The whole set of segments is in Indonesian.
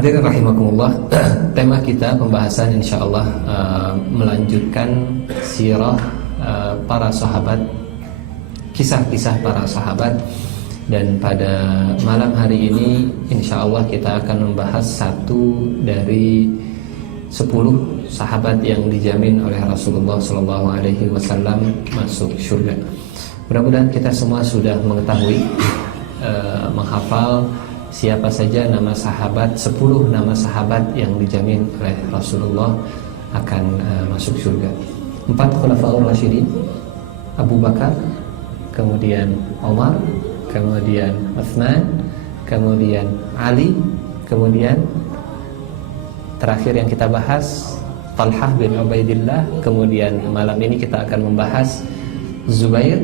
Hadirin rahimakumullah, tema kita pembahasan insyaallah melanjutkan sirah para sahabat, kisah-kisah para sahabat. Dan pada malam hari ini insyaallah kita akan membahas satu dari 10 sahabat yang dijamin oleh Rasulullah SAW masuk surga. Mudah-mudahan kita semua sudah mengetahui, menghafal siapa saja nama sahabat, 10 nama sahabat yang dijamin oleh Rasulullah akan masuk surga. 4 khulafaur rasyidin, Abu Bakar, kemudian Umar, kemudian Utsman, kemudian Ali, kemudian terakhir yang kita bahas Talhah bin Ubaidillah, kemudian malam ini kita akan membahas Zubair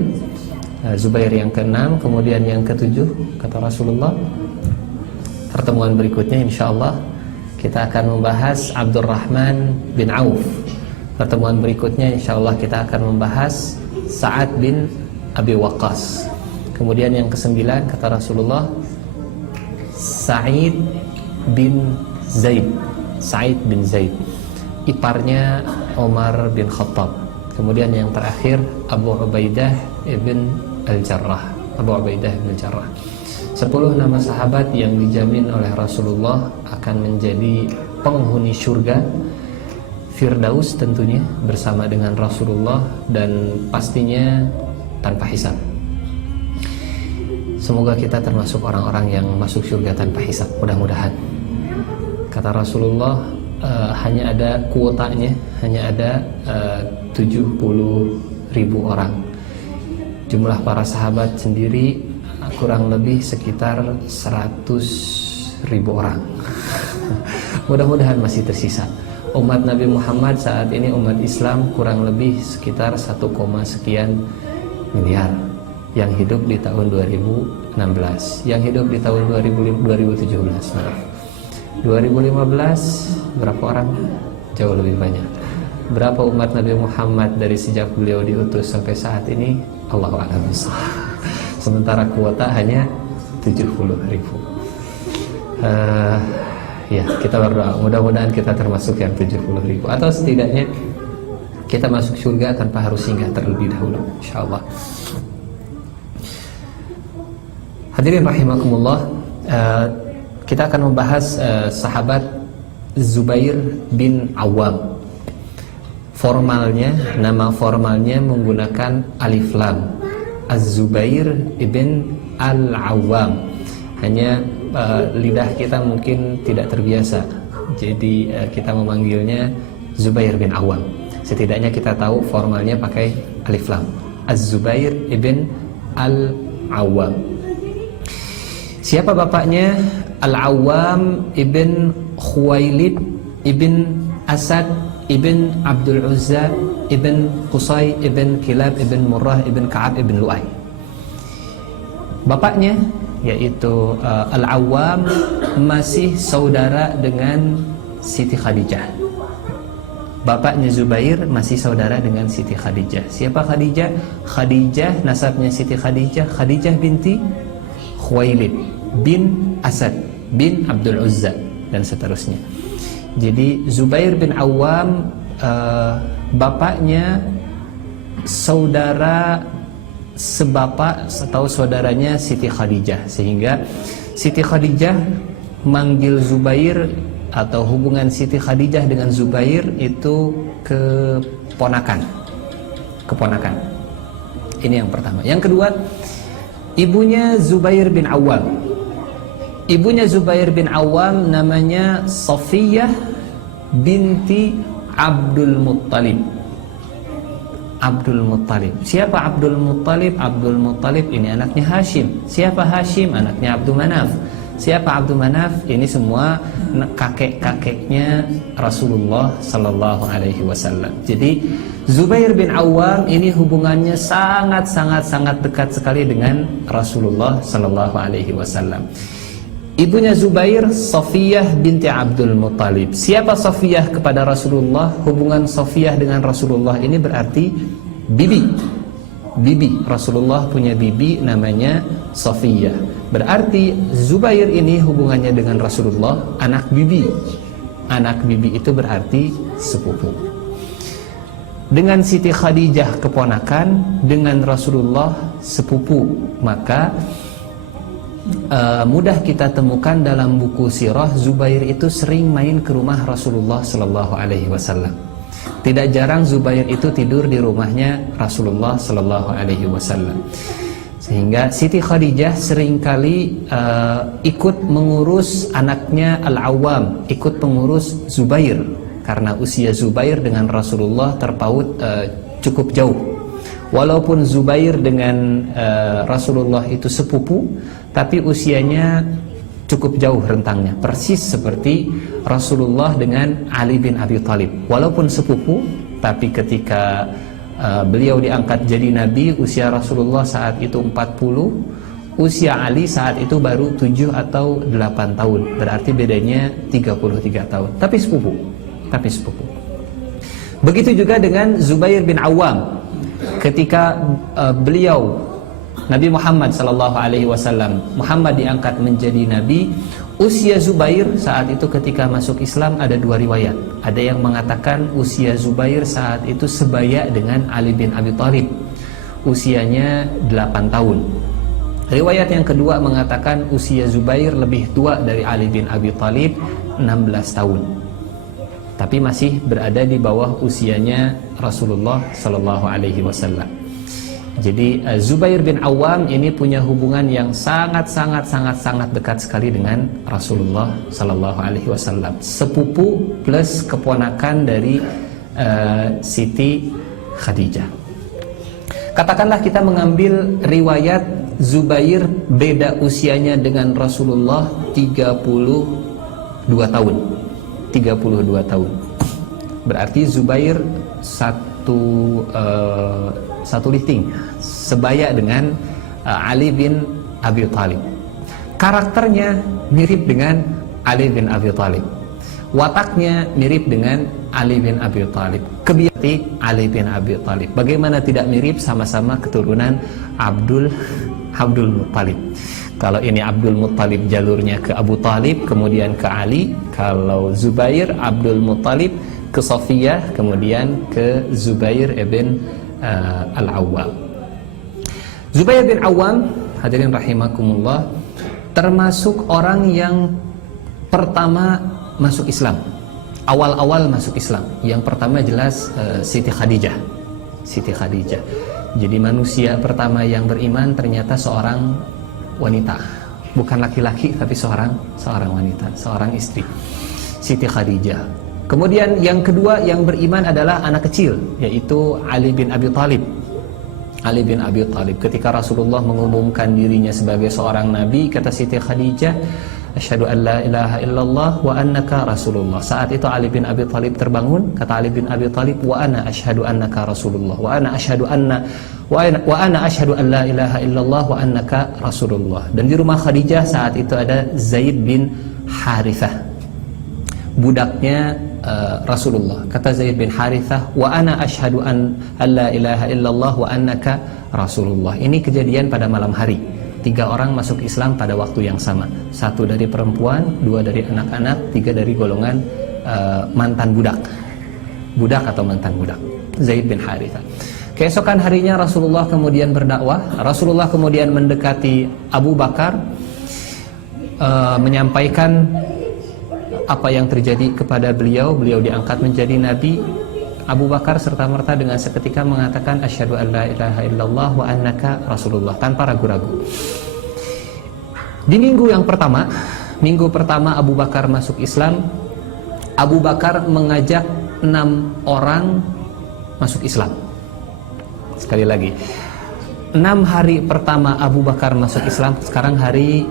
yang ke-6, kemudian yang ke-7 kata Rasulullah. Pertemuan berikutnya insyaallah kita akan membahas Abdurrahman bin Auf. Pertemuan berikutnya insyaallah kita akan membahas Sa'ad bin Abi Waqqas. Kemudian yang ke-9 kata Rasulullah Sa'id bin Zaid. Sa'id bin Zaid, iparnya Umar bin Khattab. Kemudian yang terakhir Abu Ubaidah ibn Al-Jarrah. 10 nama sahabat yang dijamin oleh Rasulullah akan menjadi penghuni surga Firdaus tentunya bersama dengan Rasulullah, dan pastinya tanpa hisab. Semoga kita termasuk orang-orang yang masuk surga tanpa hisab, mudah-mudahan. Kata Rasulullah hanya ada kuotanya, hanya ada 70.000 orang. Jumlah para sahabat sendiri kurang lebih sekitar 100.000 orang. Mudah-mudahan masih tersisa. Umat Nabi Muhammad saat ini, umat Islam kurang lebih sekitar 1, sekian miliar yang hidup di tahun 2016, yang hidup di tahun 2017. 2015 berapa orang? Jauh lebih banyak. Berapa umat Nabi Muhammad dari sejak beliau diutus sampai saat ini? Allahu a'lam bishawab. Sementara kuota hanya 70.000. Ya, kita berdoa mudah-mudahan kita termasuk yang 70.000, atau setidaknya kita masuk surga tanpa harus singgah terlebih dahulu insyaallah. Hadirin rahimakumullah, kita akan membahas sahabat Zubair bin Awam. Formalnya, nama formalnya menggunakan alif lam, Az-Zubair ibn Al-Awwam. Hanya lidah kita mungkin tidak terbiasa, jadi kita memanggilnya Zubair bin Awam. Setidaknya kita tahu formalnya pakai alif lam, Az-Zubair ibn Al-Awwam. Siapa bapaknya? Al-Awwam ibn Khuwailid ibn Asad ibn Abdul Uzza ibn Qusay ibn Kilab ibn Murrah ibn Ka'ab ibn Lu'ay. Bapaknya yaitu Al-Awwam masih saudara dengan Siti Khadijah. Bapaknya Zubair masih saudara dengan Siti Khadijah. Siapa Khadijah? Khadijah nasabnya Siti Khadijah, Khadijah binti Khuwailid bin Asad bin Abdul Uzza dan seterusnya. Jadi Zubair bin Awam bapaknya saudara sebapak atau saudaranya Siti Khadijah, sehingga Siti Khadijah manggil Zubair, atau hubungan Siti Khadijah dengan Zubair itu keponakan. Ini yang pertama. Yang kedua, ibunya Zubair bin Awam. Ibunya Zubair bin Awam namanya Safiyah binti Abdul Muttalib. Siapa Abdul Muttalib? Abdul Muttalib ini anaknya Hashim. Siapa Hashim? Anaknya Abdul Manaf. Siapa Abdul Manaf? Ini semua kakek-kakeknya Rasulullah sallallahu alaihi wasallam. Jadi Zubair bin Awam ini hubungannya sangat dekat sekali dengan Rasulullah sallallahu alaihi wasallam. Ibunya Zubair, Safiyah binti Abdul Muttalib. Siapa Safiyah kepada Rasulullah? Hubungan Safiyah dengan Rasulullah ini berarti bibi. bibi. Rasulullah punya bibi namanya Safiyah. Berarti Zubair ini hubungannya dengan Rasulullah anak bibi. Anak bibi itu berarti sepupu. Dengan Siti Khadijah keponakan, dengan Rasulullah sepupu. Maka mudah kita temukan dalam buku sirah, Zubair itu sering main ke rumah Rasulullah Sallallahu Alaihi Wasallam. Tidak jarang Zubair itu tidur di rumahnya Rasulullah Sallallahu Alaihi Wasallam. Sehingga Siti Khadijah seringkali ikut mengurus anaknya Al-Awwam, ikut mengurus Zubair, karena usia Zubair dengan Rasulullah terpaut cukup jauh. Walaupun Zubair dengan Rasulullah itu sepupu, tapi usianya cukup jauh rentangnya, persis seperti Rasulullah dengan Ali bin Abi Thalib. Walaupun sepupu, tapi ketika beliau diangkat jadi nabi, usia Rasulullah saat itu 40, usia Ali saat itu baru 7 atau 8 tahun. Berarti bedanya 33 tahun. Tapi sepupu. Begitu juga dengan Zubair bin Awam. Ketika beliau Nabi Muhammad sallallahu alaihi wasallam, Muhammad diangkat menjadi nabi, usia Zubair saat itu ketika masuk Islam ada dua riwayat. Ada yang mengatakan usia Zubair saat itu sebaya dengan Ali bin Abi Thalib, usianya 8 tahun. Riwayat yang kedua mengatakan usia Zubair lebih tua dari Ali bin Abi Thalib, 16 tahun. Tapi masih berada di bawah usianya Rasulullah sallallahu alaihi wasallam. Jadi Zubair bin Awam ini punya hubungan yang sangat dekat sekali dengan Rasulullah sallallahu alaihi wasallam. Sepupu plus keponakan dari Siti Khadijah. Katakanlah kita mengambil riwayat Zubair beda usianya dengan Rasulullah 32 tahun. 32 tahun. Berarti Zubair satu lifting sebaya dengan Ali bin Abi Thalib. Karakternya mirip dengan Ali bin Abi Thalib. Wataknya mirip dengan Ali bin Abi Thalib. Kebiasaan Ali bin Abi Thalib. Bagaimana tidak mirip, sama-sama keturunan Abdul Muttalib. Kalau ini Abdul Muttalib jalurnya ke Abu Talib, kemudian ke Ali. Kalau Zubair, Abdul Muttalib ke Safiyah, kemudian ke Zubair ibn Al-Awwam. Zubair bin Awam, hadirin rahimakumullah, termasuk orang yang pertama masuk Islam. Awal-awal masuk Islam. Yang pertama jelas Siti Khadijah. Jadi manusia pertama yang beriman ternyata seorang wanita, bukan laki-laki tapi seorang wanita, seorang istri, Siti Khadijah. Kemudian yang kedua yang beriman adalah anak kecil, yaitu Ali bin Abi Thalib. Ali bin Abi Thalib, ketika Rasulullah mengumumkan dirinya sebagai seorang nabi, kata Siti Khadijah, asyhadu an la ilaha illallah wa annaka rasulullah. Saat itu Ali bin Abi Thalib terbangun, kata Ali bin Abi Thalib, wa ana asyhadu annaka rasulullah, wa ana asyhadu an la ilaha illallah wa annaka rasulullah. Dan di rumah Khadijah saat itu ada Zaid bin Harithah, budaknya Rasulullah. Kata Zaid bin Harithah, wa ana asyhadu an la ilaha illallah wa annaka rasulullah. Ini kejadian pada malam hari. 3 orang masuk Islam pada waktu yang sama. 1 dari perempuan, 2 dari anak-anak, 3 dari golongan mantan budak. Budak atau mantan budak. Zaid bin Harithah. Keesokan harinya Rasulullah kemudian berdakwah. Rasulullah kemudian mendekati Abu Bakar, menyampaikan apa yang terjadi kepada beliau. Beliau diangkat menjadi nabi. Abu Bakar serta-merta dengan seketika mengatakan asyhadu an la ilaha illallah wa annaka rasulullah, tanpa ragu-ragu. Di minggu pertama Abu Bakar masuk Islam, Abu Bakar mengajak 6 orang masuk Islam. Sekali lagi, 6 hari pertama Abu Bakar masuk Islam, sekarang hari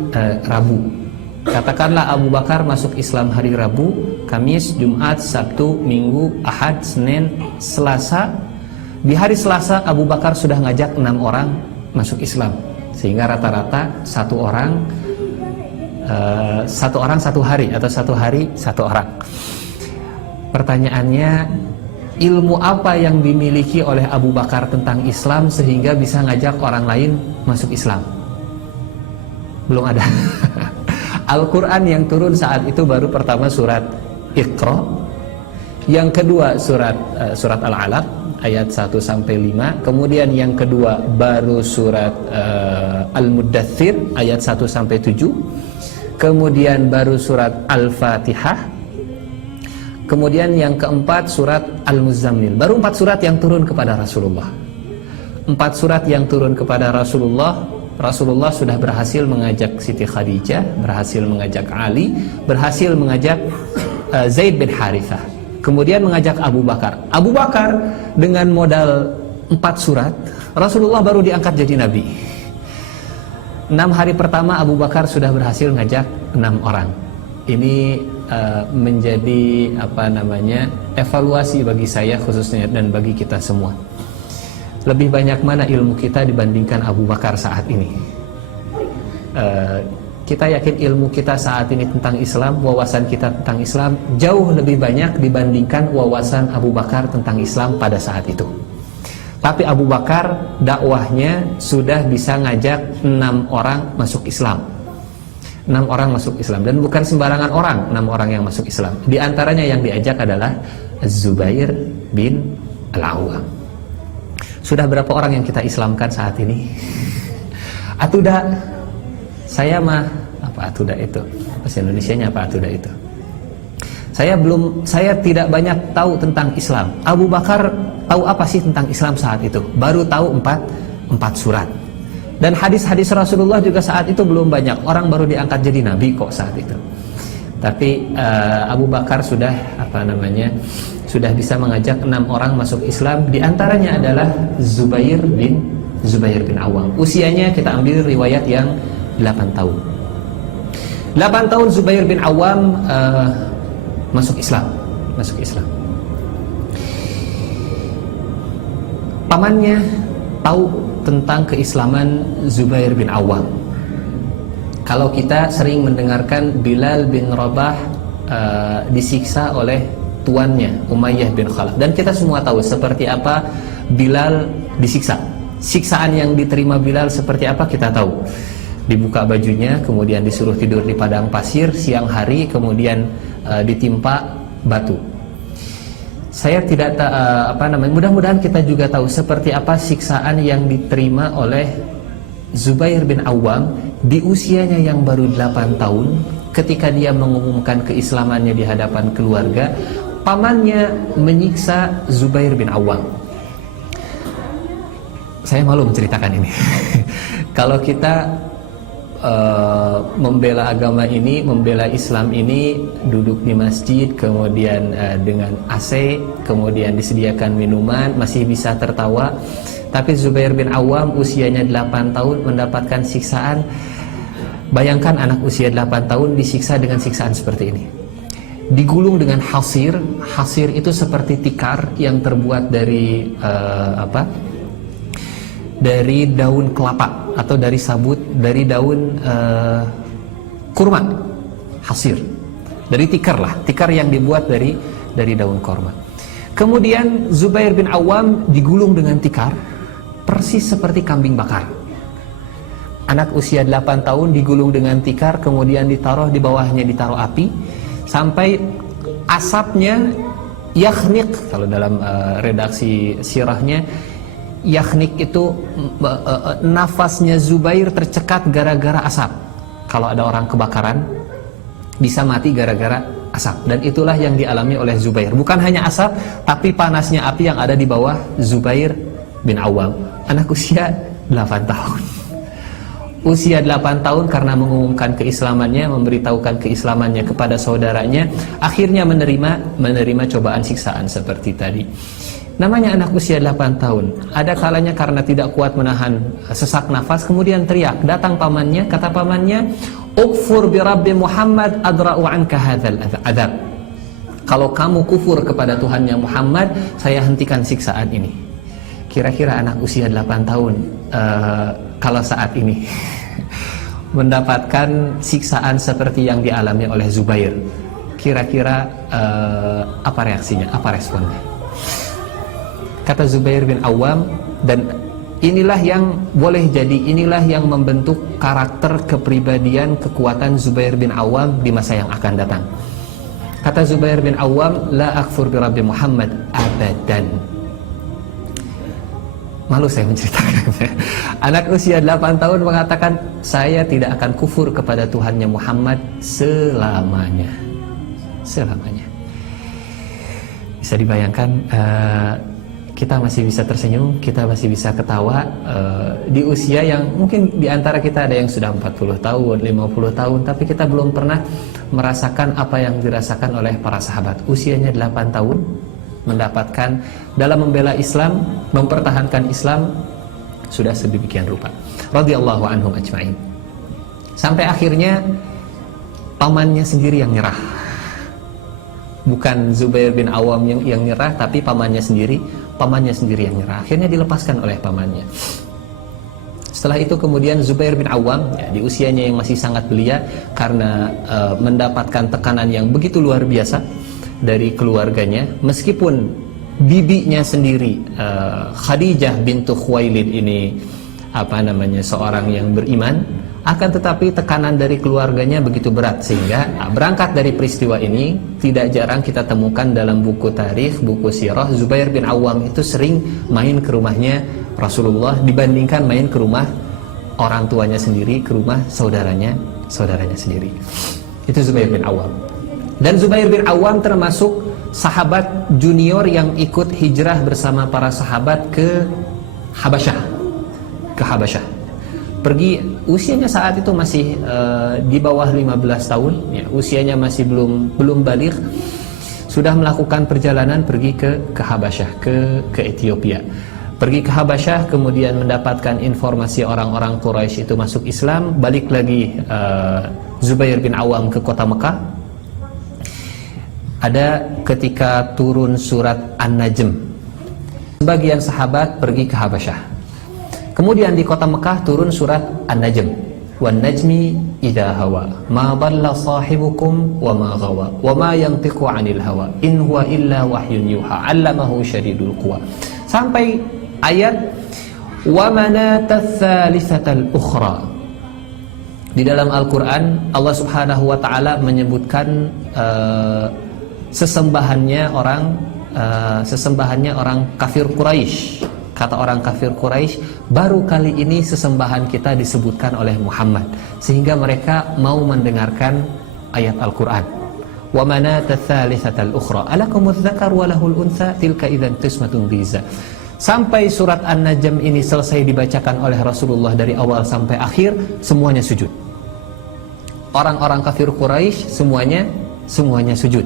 Rabu. Katakanlah Abu Bakar masuk Islam hari Rabu, Kamis, Jumat, Sabtu, Minggu, Ahad, Senin, Selasa. Di hari Selasa Abu Bakar sudah ngajak 6 orang masuk Islam. Sehingga rata-rata 1 orang 1 hari atau 1 hari 1 orang. Pertanyaannya, ilmu apa yang dimiliki oleh Abu Bakar tentang Islam sehingga bisa ngajak orang lain masuk Islam? Belum ada. Al-Quran yang turun saat itu baru pertama surat Iqra, yang kedua surat Al-Alaq ayat 1-5, kemudian yang kedua baru surat Al-Muddathir ayat 1-7, kemudian baru surat Al-Fatihah, kemudian yang keempat surat Al-Muzammil. Baru 4 surat yang turun kepada Rasulullah. 4 surat yang turun kepada Rasulullah. Rasulullah sudah berhasil mengajak Siti Khadijah, berhasil mengajak Ali, berhasil mengajak Zaid bin Harithah, kemudian mengajak Abu Bakar. Abu Bakar dengan modal 4 surat, Rasulullah baru diangkat jadi Nabi. 6 hari pertama Abu Bakar sudah berhasil mengajak 6 orang. Ini menjadi evaluasi bagi saya khususnya dan bagi kita semua. Lebih banyak mana ilmu kita dibandingkan Abu Bakar saat ini? Kita yakin ilmu kita saat ini tentang Islam, wawasan kita tentang Islam jauh lebih banyak dibandingkan wawasan Abu Bakar tentang Islam pada saat itu. Tapi Abu Bakar dakwahnya sudah bisa ngajak 6 orang masuk Islam. 6 orang masuk Islam, dan bukan sembarangan orang, 6 orang yang masuk Islam. Di antaranya yang diajak adalah Zubair bin Al-Awwam. Sudah berapa orang yang kita Islamkan saat ini? Atuda. Saya mah apa atuda itu? Bahasa Indonesianya apa atuda itu? Saya tidak banyak tahu tentang Islam. Abu Bakar tahu apa sih tentang Islam saat itu? Baru tahu 4 surat. Dan hadis-hadis Rasulullah juga saat itu belum banyak. Orang baru diangkat jadi nabi kok saat itu. Tapi Abu Bakar sudah sudah bisa mengajak 6 orang masuk Islam. Di antaranya adalah Zubair bin Awam. Usianya kita ambil riwayat yang 8 tahun. 8 tahun Zubair bin Awam masuk Islam. Pamannya tahu tentang keislaman Zubair bin Awam. Kalau kita sering mendengarkan Bilal bin Rabah disiksa oleh tuannya Umayyah bin Khalaf, dan kita semua tahu seperti apa Bilal disiksa. Siksaan yang diterima Bilal seperti apa kita tahu. Dibuka bajunya, kemudian disuruh tidur di padang pasir siang hari, kemudian ditimpa batu. Saya tidak mudah-mudahan kita juga tahu seperti apa siksaan yang diterima oleh Zubair bin Awam di usianya yang baru 8 tahun ketika dia mengumumkan keislamannya di hadapan keluarga. Pamannya menyiksa Zubair bin Awam. Saya malu menceritakan ini. Kalau kita membela agama ini, membela Islam ini, duduk di masjid, kemudian dengan AC, kemudian disediakan minuman, masih bisa tertawa. Tapi Zubair bin Awam usianya 8 tahun mendapatkan siksaan. Bayangkan anak usia 8 tahun disiksa dengan siksaan seperti ini. Digulung dengan hasir. Hasir itu seperti tikar yang terbuat dari dari daun kelapa atau dari sabut, dari daun kurma. Hasir. Dari tikar lah, tikar yang dibuat dari daun kurma. Kemudian Zubair bin Awam digulung dengan tikar persis seperti kambing bakar. Anak usia 8 tahun digulung dengan tikar, kemudian ditaruh di bawahnya, ditaruh api sampai asapnya yakhniq. Kalau dalam redaksi sirahnya, yakhniq itu nafasnya Zubair tercekat gara-gara asap. Kalau ada orang kebakaran bisa mati gara-gara asap, dan itulah yang dialami oleh Zubair. Bukan hanya asap, tapi panasnya api yang ada di bawah Zubair bin Awam, anak usia 8 tahun. Usia 8 tahun karena mengumumkan keislamannya, memberitahukan keislamannya kepada saudaranya, akhirnya menerima cobaan siksaan seperti tadi. Namanya anak usia 8 tahun. Ada kalanya karena tidak kuat menahan sesak nafas, kemudian teriak. Datang pamannya, kata pamannya, "Ukfur bi Rabbi Muhammad adra'u anka hadzal adzab." Kalau kamu kufur kepada Tuhannya Muhammad, saya hentikan siksaan ini. Kira-kira anak usia 8 tahun kalau saat ini mendapatkan siksaan seperti yang dialami oleh Zubair, kira-kira apa reaksinya, apa responnya? Kata Zubair bin Awam, dan inilah yang boleh jadi, inilah yang membentuk karakter, kepribadian, kekuatan Zubair bin Awam di masa yang akan datang. Kata Zubair bin Awam, la akfur bi Rabbi Muhammad abadan. Malu saya menceritakannya. Anak usia 8 tahun mengatakan, saya tidak akan kufur kepada Tuhannya Muhammad selamanya. Selamanya. Bisa dibayangkan, kita masih bisa tersenyum, kita masih bisa ketawa di usia yang mungkin di antara kita ada yang sudah 40 tahun, 50 tahun, tapi kita belum pernah merasakan apa yang dirasakan oleh para sahabat. Usianya 8 tahun, mendapatkan dalam membela Islam, mempertahankan Islam sudah sedemikian rupa. Radhiyallahu anhum ajma'in. Sampai akhirnya pamannya sendiri yang nyerah. Bukan Zubair bin Awam yang nyerah, tapi pamannya sendiri yang nyerah. Akhirnya dilepaskan oleh pamannya. Setelah itu kemudian Zubair bin Awam, ya, di usianya yang masih sangat belia, karena mendapatkan tekanan yang begitu luar biasa dari keluarganya, meskipun bibinya sendiri Khadijah bintu Khuwailid ini seorang yang beriman, akan tetapi tekanan dari keluarganya begitu berat, sehingga berangkat dari peristiwa ini tidak jarang kita temukan dalam buku tarikh, buku sirah, Zubair bin Awam itu sering main ke rumahnya Rasulullah dibandingkan main ke rumah orang tuanya sendiri, ke rumah saudaranya sendiri. Itu Zubair bin Awam. Dan Zubair bin Awam termasuk sahabat junior yang ikut hijrah bersama para sahabat ke Habasyah. Pergi, usianya saat itu masih di bawah 15 tahun, ya, usianya masih belum baligh, sudah melakukan perjalanan pergi ke Habasyah, ke Ethiopia. Pergi ke Habasyah, kemudian mendapatkan informasi orang-orang Quraisy itu masuk Islam, balik lagi Zubair bin Awam ke kota Mekah. Ada ketika turun surat An-Najm, sebagian sahabat pergi ke Habasyah. Kemudian di kota Mekah turun surat An-Najm, wan najmi idza hawa ma dhalla sahibukum wa ma ghawa wa ma yantiqu 'anil hawa in huwa illa wahyun yuha 'allamahu syadidul quwa, sampai ayat wa manatats tsalitsatal ukhra. Di dalam Al-Qur'an Allah Subhanahu wa taala menyebutkan sesembahannya orang kafir Quraisy. Kata orang kafir Quraisy, baru kali ini sesembahan kita disebutkan oleh Muhammad, sehingga mereka mau mendengarkan ayat Al-Qur'an. Wa manata tsalitsatal ukhra alakumudz dzakar wa lahul untha tilka idzan qismatun dhiza. Sampai surat An-Najm ini selesai dibacakan oleh Rasulullah dari awal sampai akhir, semuanya sujud. Orang-orang kafir Quraisy semuanya sujud.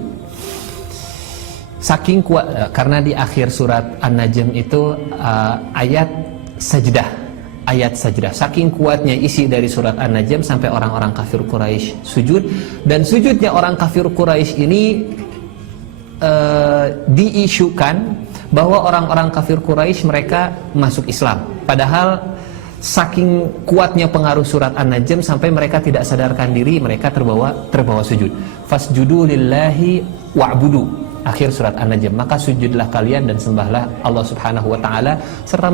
Saking kuat, karena di akhir surat An-Najm itu ayat sajdah. Saking kuatnya isi dari surat An-Najm sampai orang-orang kafir Quraisy sujud. Dan sujudnya orang kafir Quraisy ini diisukan bahwa orang-orang kafir Quraisy mereka masuk Islam. Padahal saking kuatnya pengaruh surat An-Najm sampai mereka tidak sadarkan diri, mereka terbawa sujud. Fasjudu lillahi wa'budu. Akhir surat An-Najm, maka sujudlah kalian dan sembahlah Allah Subhanahu wa taala, serta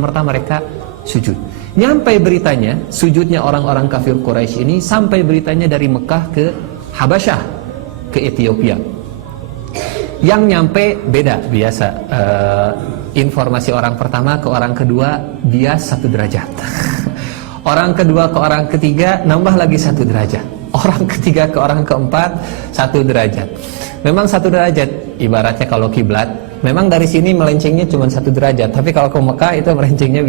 merta mereka sujud. Nyampai beritanya sujudnya orang-orang kafir Quraisy ini, sampai beritanya dari Mekah ke Habasyah, ke Ethiopia. Yang nyampe beda biasa. Informasi orang pertama ke orang kedua bias 1 derajat. Orang kedua ke orang ketiga nambah lagi 1 derajat. Orang ketiga ke orang keempat 1 derajat. Memang 1 derajat, ibaratnya kalau kiblat, memang dari sini melencengnya cuma 1 derajat, tapi kalau ke Mekah itu melencengnya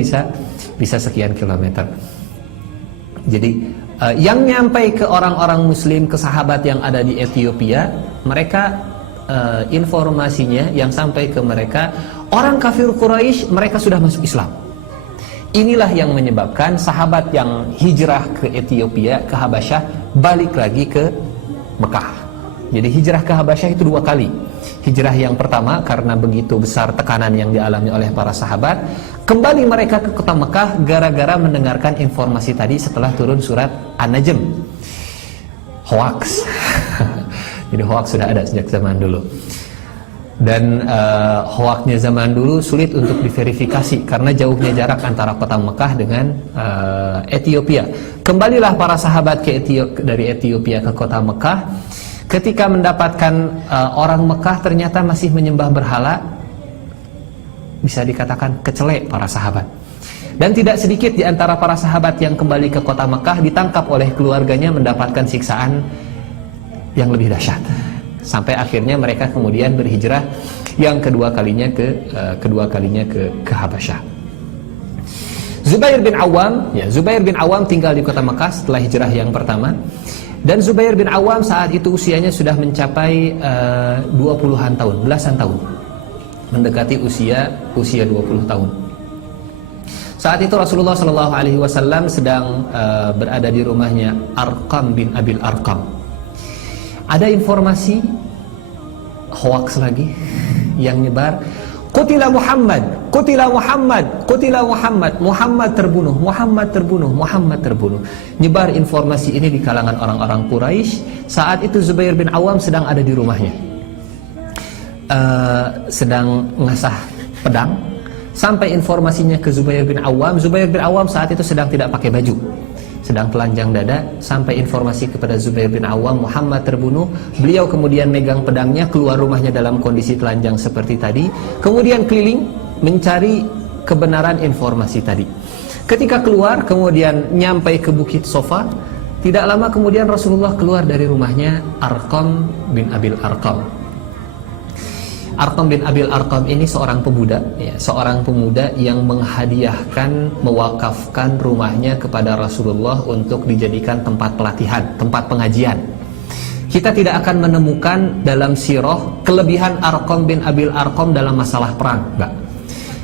bisa sekian kilometer. Jadi yang nyampai ke orang-orang Muslim, ke sahabat yang ada di Ethiopia, mereka informasinya yang sampai ke mereka, orang kafir Quraisy mereka sudah masuk Islam. Inilah yang menyebabkan sahabat yang hijrah ke Ethiopia, ke Habasyah, balik lagi ke Mekah. Jadi hijrah ke Habasyah itu 2 kali. Hijrah yang pertama karena begitu besar tekanan yang dialami oleh para sahabat. Kembali mereka ke kota Mekah gara-gara mendengarkan informasi tadi setelah turun surat An-Najm. Hoax. Jadi hoax sudah ada sejak zaman dulu. Dan hoaknya zaman dulu sulit untuk diverifikasi karena jauhnya jarak antara kota Mekah dengan Ethiopia. Kembalilah para sahabat dari Ethiopia ke kota Mekah. Ketika mendapatkan orang Mekah ternyata masih menyembah berhala, bisa dikatakan kecelek para sahabat. Dan tidak sedikit di antara para sahabat yang kembali ke kota Mekah ditangkap oleh keluarganya, mendapatkan siksaan yang lebih dahsyat. Sampai akhirnya mereka kemudian berhijrah yang kedua kalinya ke Habasyah. Zubair bin Awam tinggal di kota Mekah setelah hijrah yang pertama. Dan Zubair bin Awam saat itu usianya sudah mencapai 20-an tahun, belasan tahun, mendekati usia 20 tahun. Saat itu Rasulullah SAW sedang berada di rumahnya Arqam bin Abil Arqam. Ada informasi hoax lagi yang nyebar, Qutila Muhammad, Qutila Muhammad, Qutila Muhammad, Muhammad terbunuh, Muhammad terbunuh, Muhammad terbunuh. Nyebar informasi ini di kalangan orang-orang Quraisy. Saat itu Zubair bin Awam sedang ada di rumahnya, sedang ngasah pedang. Sampai informasinya ke Zubair bin Awam. Zubair bin Awam saat itu sedang tidak pakai baju, sedang telanjang dada. Sampai informasi kepada Zubair bin Awam, Muhammad terbunuh. Beliau kemudian megang pedangnya, keluar rumahnya dalam kondisi telanjang seperti tadi, kemudian keliling mencari kebenaran informasi tadi. Ketika keluar, kemudian nyampai ke Bukit Sofa. Tidak lama kemudian Rasulullah keluar dari rumahnya Arqam bin Abil Arqam. Arqam bin Abil Arqam ini seorang pemuda, seorang pemuda yang menghadiahkan, mewakafkan rumahnya kepada Rasulullah untuk dijadikan tempat pelatihan, tempat pengajian. Kita tidak akan menemukan dalam sirah kelebihan Arqam bin Abil Arqam dalam masalah perang, enggak.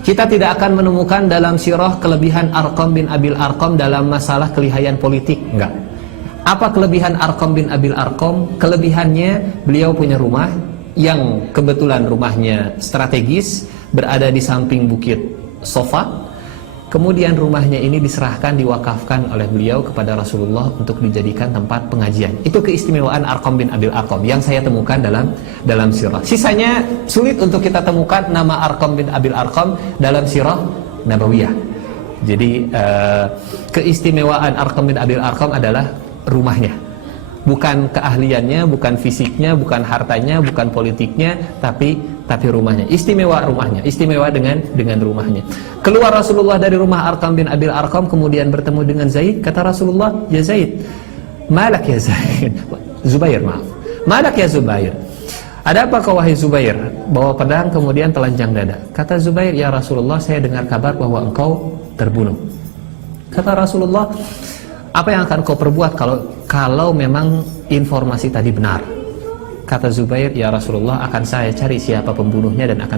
Kita tidak akan menemukan dalam sirah kelebihan Arqam bin Abil Arqam dalam masalah kelihayan politik, enggak. Apa kelebihan Arqam bin Abil Arqam? Kelebihannya, beliau punya rumah yang kebetulan rumahnya strategis, berada di samping Bukit Sofa. Kemudian rumahnya ini diserahkan, diwakafkan oleh beliau kepada Rasulullah untuk dijadikan tempat pengajian. Itu keistimewaan Arqam bin Abil Arqam yang saya temukan dalam sirah. Sisanya sulit untuk kita temukan nama Arqam bin Abil Arqam dalam sirah Nabawiyah. Jadi keistimewaan Arqam bin Abil Arqam adalah rumahnya. Bukan keahliannya, bukan fisiknya, bukan hartanya, bukan politiknya, tapi rumahnya. Istimewa rumahnya, istimewa dengan rumahnya. Keluar Rasulullah dari rumah Arqam bin Abil Arqam, kemudian bertemu dengan Zaid. Kata Rasulullah, "Ya Zaid, malak ya Zaid." Zubair, maaf. "Malak ya Zubair. Ada apa kau wahai Zubair?" Bawa pedang kemudian telanjang dada. Kata Zubair, "Ya Rasulullah, saya dengar kabar bahwa engkau terbunuh." Kata Rasulullah, "Apa yang akan kau perbuat kalau memang informasi tadi benar?" Kata Zubair, "Ya Rasulullah, akan saya cari siapa pembunuhnya dan akan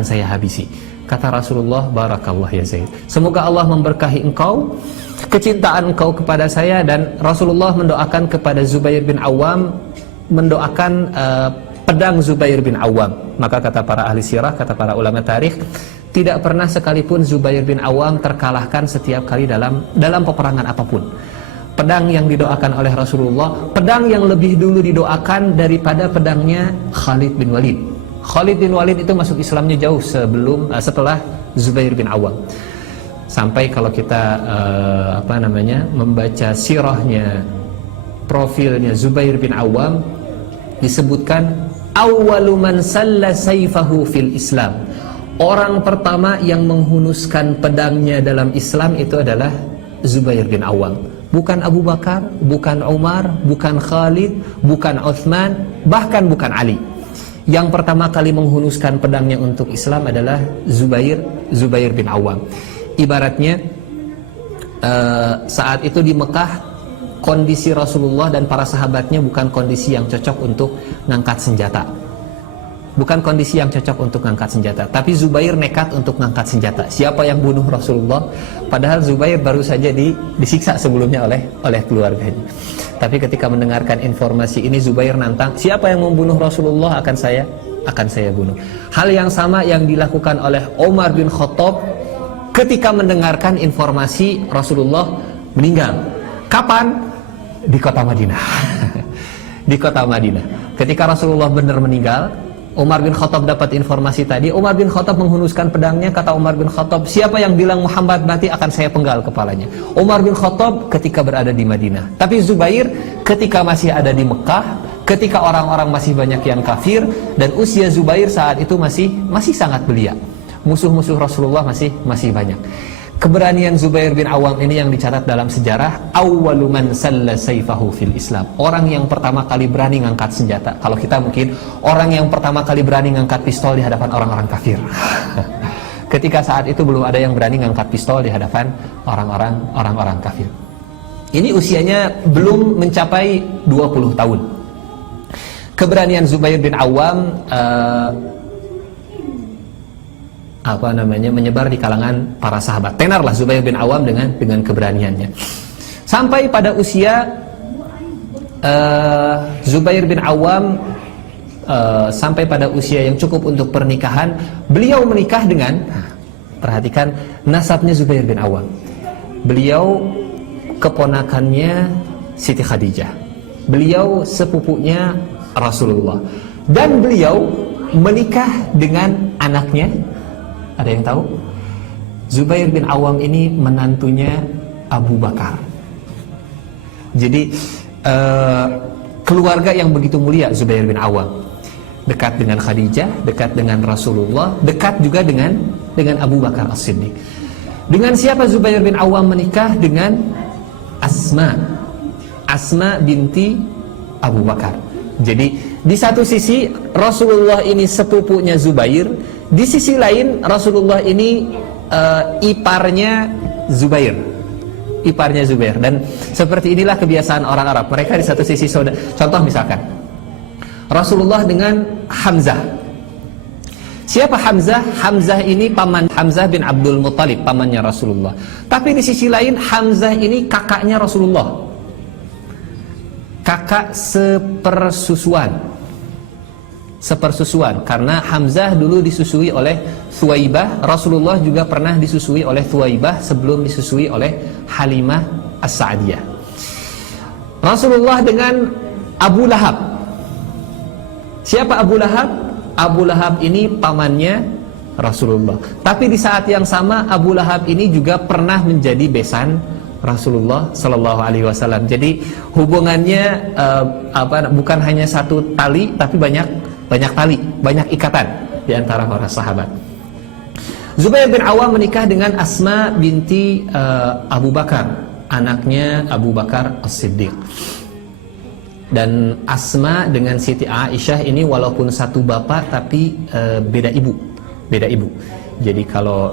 saya habisi." Kata Rasulullah, "Barakallah ya Zaid. Semoga Allah memberkahi engkau, kecintaan engkau kepada saya." Dan Rasulullah mendoakan kepada Zubair bin Awam, mendoakan pedang Zubair bin Awam. Maka kata para ahli sirah, kata para ulama tarikh, tidak pernah sekalipun Zubair bin Awam terkalahkan setiap kali dalam peperangan apapun. Pedang yang didoakan oleh Rasulullah, pedang yang lebih dulu didoakan daripada pedangnya Khalid bin Walid. Khalid bin Walid itu masuk Islamnya jauh setelah Zubair bin Awam. Sampai kalau kita membaca sirahnya, profilnya Zubair bin Awam, disebutkan awwalu man salla sayfahu fil Islam. Orang pertama yang menghunuskan pedangnya dalam Islam itu adalah Zubair bin Awam. Bukan Abu Bakar, bukan Umar, bukan Khalid, bukan Uthman, bahkan bukan Ali. Yang pertama kali menghunuskan pedangnya untuk Islam adalah Zubair bin Awam. Ibaratnya saat itu di Mekah, kondisi Rasulullah dan para sahabatnya bukan kondisi yang cocok untuk ngangkat senjata. Bukan kondisi yang cocok untuk ngangkat senjata. Tapi Zubair nekat untuk ngangkat senjata. Siapa yang bunuh Rasulullah? Padahal Zubair baru saja disiksa sebelumnya oleh keluarganya. Tapi ketika mendengarkan informasi ini, Zubair nantang, siapa yang membunuh Rasulullah akan saya bunuh. Hal yang sama yang dilakukan oleh Umar bin Khattab ketika mendengarkan informasi Rasulullah meninggal. Kapan? Di kota Madinah. Di kota Madinah. Ketika Rasulullah benar meninggal, Umar bin Khattab dapat informasi tadi, Umar bin Khattab menghunuskan pedangnya, kata Umar bin Khattab, siapa yang bilang Muhammad mati akan saya penggal kepalanya. Umar bin Khattab ketika berada di Madinah. Tapi Zubair ketika masih ada di Mekah, ketika orang-orang masih banyak yang kafir, dan usia Zubair saat itu masih sangat belia. Musuh-musuh Rasulullah masih banyak. Keberanian Zubair bin Awam ini yang dicatat dalam sejarah, awwalu man salla sayfahu fil Islam. Orang yang pertama kali berani ngangkat senjata. Kalau kita mungkin orang yang pertama kali berani ngangkat pistol di hadapan orang-orang kafir. Ketika saat itu belum ada yang berani ngangkat pistol di hadapan orang-orang kafir. Ini usianya belum mencapai 20 tahun. Keberanian Zubair bin Awam menyebar di kalangan para sahabat. Tenarlah Zubair bin Awam dengan keberaniannya. Sampai pada usia Zubair bin Awam sampai pada usia yang cukup untuk pernikahan, beliau menikah dengan, perhatikan nasabnya Zubair bin Awam. Beliau keponakannya Siti Khadijah. Beliau sepupunya Rasulullah. Dan beliau menikah dengan anaknya. Ada yang tahu? Zubair bin Awam ini menantunya Abu Bakar. Jadi keluarga yang begitu mulia Zubair bin Awam. Dekat dengan Khadijah, dekat dengan Rasulullah, dekat juga dengan Abu Bakar As-Siddiq. Dengan siapa Zubair bin Awam menikah? Dengan Asma binti Abu Bakar. Jadi di satu sisi Rasulullah ini sepupunya Zubair, di sisi lain Rasulullah ini iparnya Zubair. Dan seperti inilah kebiasaan orang Arab. Mereka di satu sisi saudara. Contoh misalkan Rasulullah dengan Hamzah. Siapa Hamzah? Hamzah ini paman Hamzah bin Abdul Muttalib, pamannya Rasulullah. Tapi di sisi lain Hamzah ini kakaknya Rasulullah. Kakak sepersusuan, karena Hamzah dulu disusui oleh Thuwaibah. Rasulullah juga pernah disusui oleh Thuwaibah sebelum disusui oleh Halimah As-Sa'diyah. Rasulullah dengan Abu Lahab. Siapa Abu Lahab? Abu Lahab ini pamannya Rasulullah. Tapi di saat yang sama Abu Lahab ini juga pernah menjadi besan Rasulullah Sallallahu Alaihi Wasallam. Jadi hubungannya bukan hanya satu tali, tapi banyak tali, banyak ikatan di antara para sahabat. Zubair bin Awam menikah dengan Asma binti Abu Bakar, anaknya Abu Bakar As-Siddiq. Dan Asma dengan Siti Aisyah ini walaupun satu bapak tapi beda ibu. Jadi kalau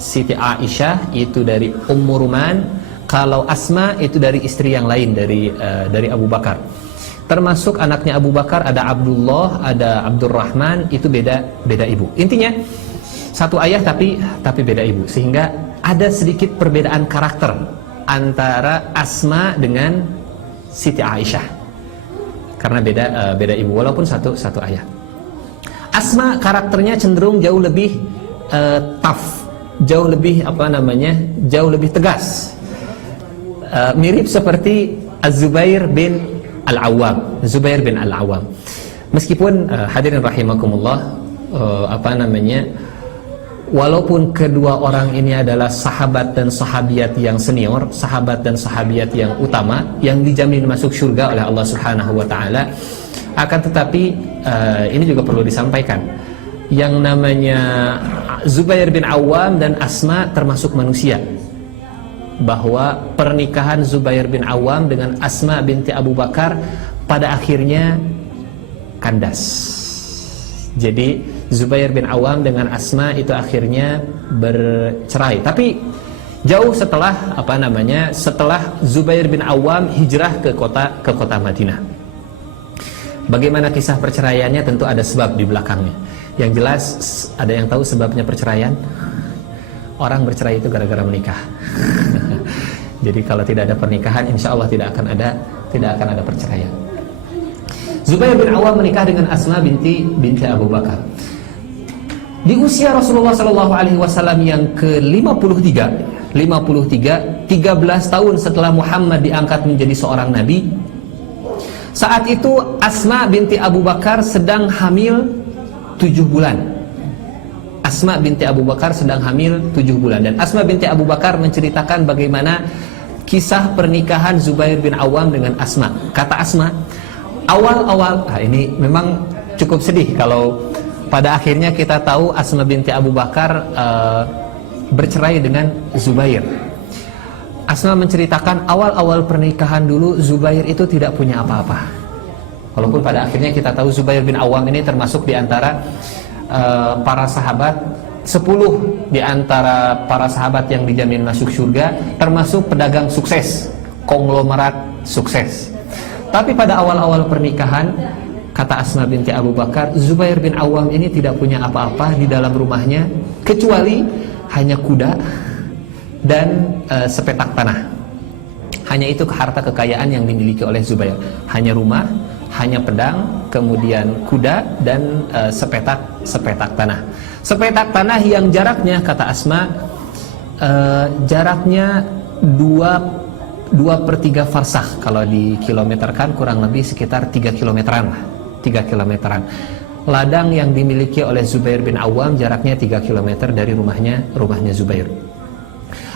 Siti Aisyah itu dari Ummu Ruman, kalau Asma itu dari istri yang lain dari Abu Bakar. Termasuk anaknya Abu Bakar ada Abdullah, ada Abdurrahman, itu beda ibu. Intinya satu ayah tapi beda ibu, sehingga ada sedikit perbedaan karakter antara Asma dengan Siti Aisyah karena beda ibu walaupun satu ayah. Asma karakternya cenderung jauh lebih tough, jauh lebih tegas, mirip seperti Az-Zubair bin Al-Awwam. Meskipun hadirin rahimakumullah, walaupun kedua orang ini adalah sahabat dan sahabiat yang senior, sahabat dan sahabiat yang utama, yang dijamin masuk surga oleh Allah Subhanahu wa taala, akan tetapi ini juga perlu disampaikan, yang namanya Zubair bin Awam dan Asma termasuk manusia, bahwa pernikahan Zubair bin Awam dengan Asma binti Abu Bakar pada akhirnya kandas. Jadi Zubair bin Awam dengan Asma itu akhirnya bercerai. Tapi jauh setelah setelah Zubair bin Awam hijrah ke kota Madinah. Bagaimana kisah perceraiannya? Tentu ada sebab di belakangnya. Yang jelas, ada yang tahu sebabnya perceraian? Orang bercerai itu gara-gara menikah. Jadi kalau tidak ada pernikahan, insya Allah tidak akan ada perceraian. Zubair bin Awam menikah dengan Asma binti Abu Bakar. Di usia Rasulullah Sallallahu Alaihi Wasallam yang ke-53, 13 tahun setelah Muhammad diangkat menjadi seorang nabi, Saat itu Asma binti Abu Bakar sedang hamil 7 bulan. Asma binti Abu Bakar sedang hamil 7 bulan. Dan Asma binti Abu Bakar menceritakan bagaimana kisah pernikahan Zubair bin Awam dengan Asma. Kata Asma, awal-awal, ini memang cukup sedih kalau pada akhirnya kita tahu Asma binti Abu Bakar bercerai dengan Zubair. Asma menceritakan awal-awal pernikahan dulu Zubair itu tidak punya apa-apa. Walaupun pada akhirnya kita tahu Zubair bin Awam ini termasuk di antara para sahabat 10 di antara para sahabat yang dijamin masuk surga, termasuk pedagang sukses, konglomerat sukses. Tapi pada awal-awal pernikahan, kata Asma binti Abu Bakar, Zubair bin Awam ini tidak punya apa-apa di dalam rumahnya kecuali hanya kuda dan sepetak tanah. Hanya itu harta kekayaan yang dimiliki oleh Zubair. Hanya rumah, hanya pedang, kemudian kuda dan sepetak tanah. Sepetak tanah yang jaraknya, kata Asma, jaraknya 2/3 farsakh. Kalau dikilometerkan kurang lebih sekitar 3 kilometeran lah. 3 kilometeran. Ladang yang dimiliki oleh Zubair bin Awam jaraknya 3 kilometer dari rumahnya Zubair.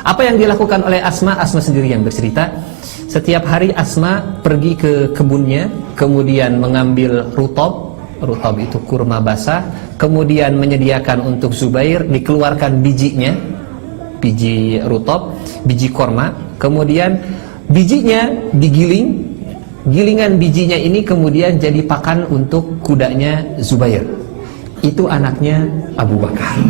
Apa yang dilakukan oleh Asma? Asma sendiri yang bercerita. Setiap hari Asma pergi ke kebunnya, kemudian mengambil rutob itu kurma basah, kemudian menyediakan untuk Zubair, dikeluarkan bijinya, biji rutob, biji korma, kemudian bijinya digiling, gilingan bijinya ini kemudian jadi pakan untuk kudanya Zubair. Itu anaknya Abu Bakar.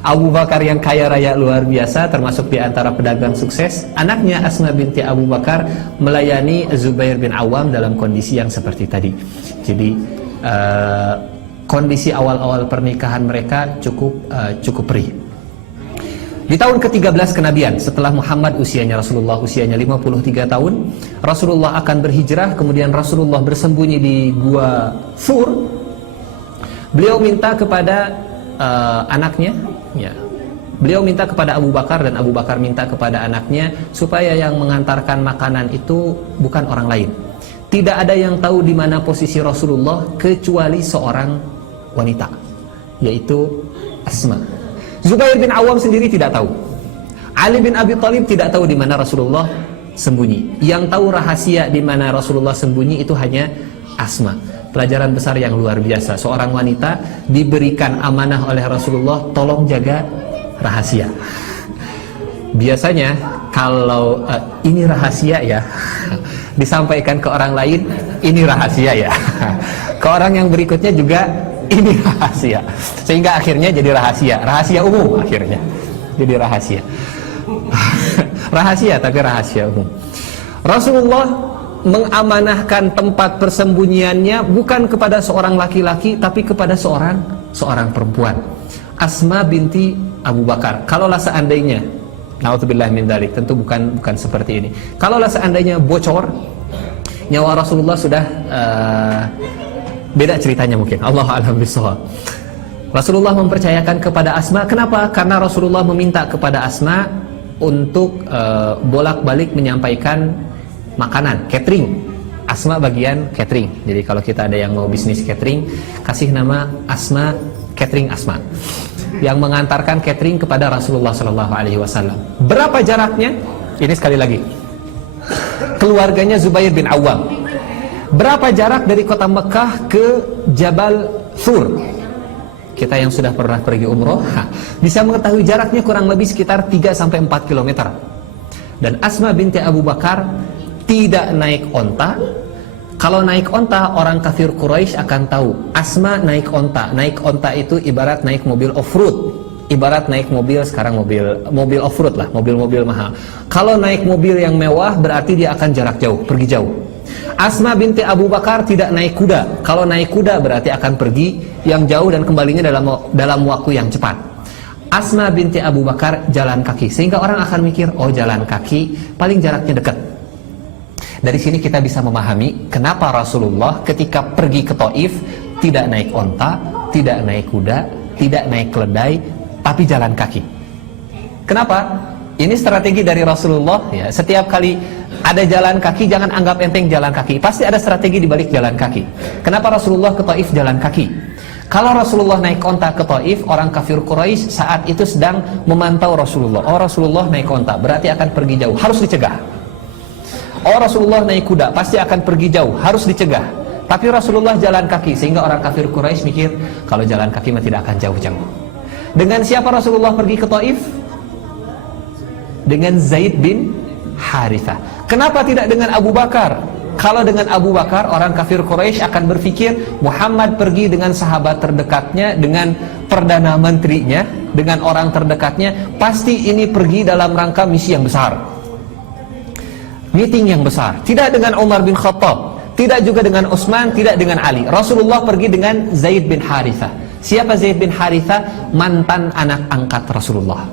Abu Bakar yang kaya raya luar biasa, termasuk di antara pedagang sukses. Anaknya Asma binti Abu Bakar melayani Zubair bin Awam dalam kondisi yang seperti tadi. Jadi kondisi awal-awal pernikahan mereka cukup perih. Di tahun ke-13 kenabian, setelah Muhammad usianya 53 tahun, Rasulullah akan berhijrah, kemudian Rasulullah bersembunyi di Gua Thur. Beliau minta kepada anaknya, ya. Beliau minta kepada Abu Bakar dan Abu Bakar minta kepada anaknya supaya yang mengantarkan makanan itu bukan orang lain. Tidak ada yang tahu di mana posisi Rasulullah kecuali seorang wanita, yaitu Asma. Zubair bin Awam sendiri tidak tahu. Ali bin Abi Thalib tidak tahu di mana Rasulullah sembunyi. Yang tahu rahasia di mana Rasulullah sembunyi itu hanya Asma. Pelajaran besar yang luar biasa. Seorang wanita diberikan amanah oleh Rasulullah, tolong jaga rahasia. Biasanya kalau ini rahasia ya, disampaikan ke orang lain, ini rahasia ya. Ke orang yang berikutnya juga ini rahasia. Sehingga akhirnya jadi rahasia umum akhirnya. Jadi rahasia. Rahasia tapi rahasia umum. Rasulullah mengamanahkan tempat persembunyiannya bukan kepada seorang laki-laki tapi kepada seorang perempuan, Asma binti Abu Bakar. Kalaulah seandainya, naudzubillah min dzalik, tentu bukan seperti ini. Kalaulah seandainya bocor, nyawa Rasulullah sudah beda ceritanya mungkin. Allahu a'lam bishawab. Rasulullah mempercayakan kepada Asma. Kenapa? Karena Rasulullah meminta kepada Asma untuk bolak-balik menyampaikan makanan, catering. Asma bagian catering. Jadi kalau kita ada yang mau bisnis catering, kasih nama Asma Catering Asma, yang mengantarkan catering kepada Rasulullah SAW. Berapa jaraknya? Ini sekali lagi, keluarganya Zubair bin Awam. Berapa jarak dari kota Mekah ke Jabal Thur? Kita yang sudah pernah pergi umroh bisa mengetahui jaraknya kurang lebih sekitar 3-4 km. Dan Asma binti Abu Bakar tidak naik onta. Kalau naik onta, orang kafir Quraisy akan tahu Asma naik onta. Naik onta itu ibarat naik mobil off-road. Ibarat naik mobil, sekarang mobil off-road lah, mobil-mobil mahal. Kalau naik mobil yang mewah berarti dia akan jarak jauh, pergi jauh. Asma binti Abu Bakar tidak naik kuda. Kalau naik kuda berarti akan pergi yang jauh dan kembalinya dalam waktu yang cepat. Asma binti Abu Bakar jalan kaki, sehingga orang akan mikir, oh jalan kaki paling jaraknya dekat. Dari sini kita bisa memahami kenapa Rasulullah ketika pergi ke Taif tidak naik onta, tidak naik kuda, tidak naik keledai, tapi jalan kaki. Kenapa? Ini strategi dari Rasulullah ya. Setiap kali ada jalan kaki, jangan anggap enteng jalan kaki. Pasti ada strategi di balik jalan kaki. Kenapa Rasulullah ke Taif jalan kaki? Kalau Rasulullah naik onta ke Taif, orang kafir Quraisy saat itu sedang memantau Rasulullah. Oh, Rasulullah naik onta, berarti akan pergi jauh, harus dicegah. Oh, Rasulullah naik kuda, pasti akan pergi jauh, harus dicegah. Tapi Rasulullah jalan kaki, sehingga orang kafir Quraisy mikir, kalau jalan kaki mah tidak akan jauh-jauh. Dengan siapa Rasulullah pergi ke Taif? Dengan Zaid bin Harithah. Kenapa tidak dengan Abu Bakar? Kalau dengan Abu Bakar, orang kafir Quraisy akan berpikir Muhammad pergi dengan sahabat terdekatnya, dengan perdana menterinya, dengan orang terdekatnya, pasti ini pergi dalam rangka misi yang besar, meeting yang besar. Tidak dengan Umar bin Khattab, tidak juga dengan Utsman, tidak dengan Ali. Rasulullah pergi dengan Zaid bin Harithah. Siapa Zaid bin Harithah? Mantan anak angkat Rasulullah,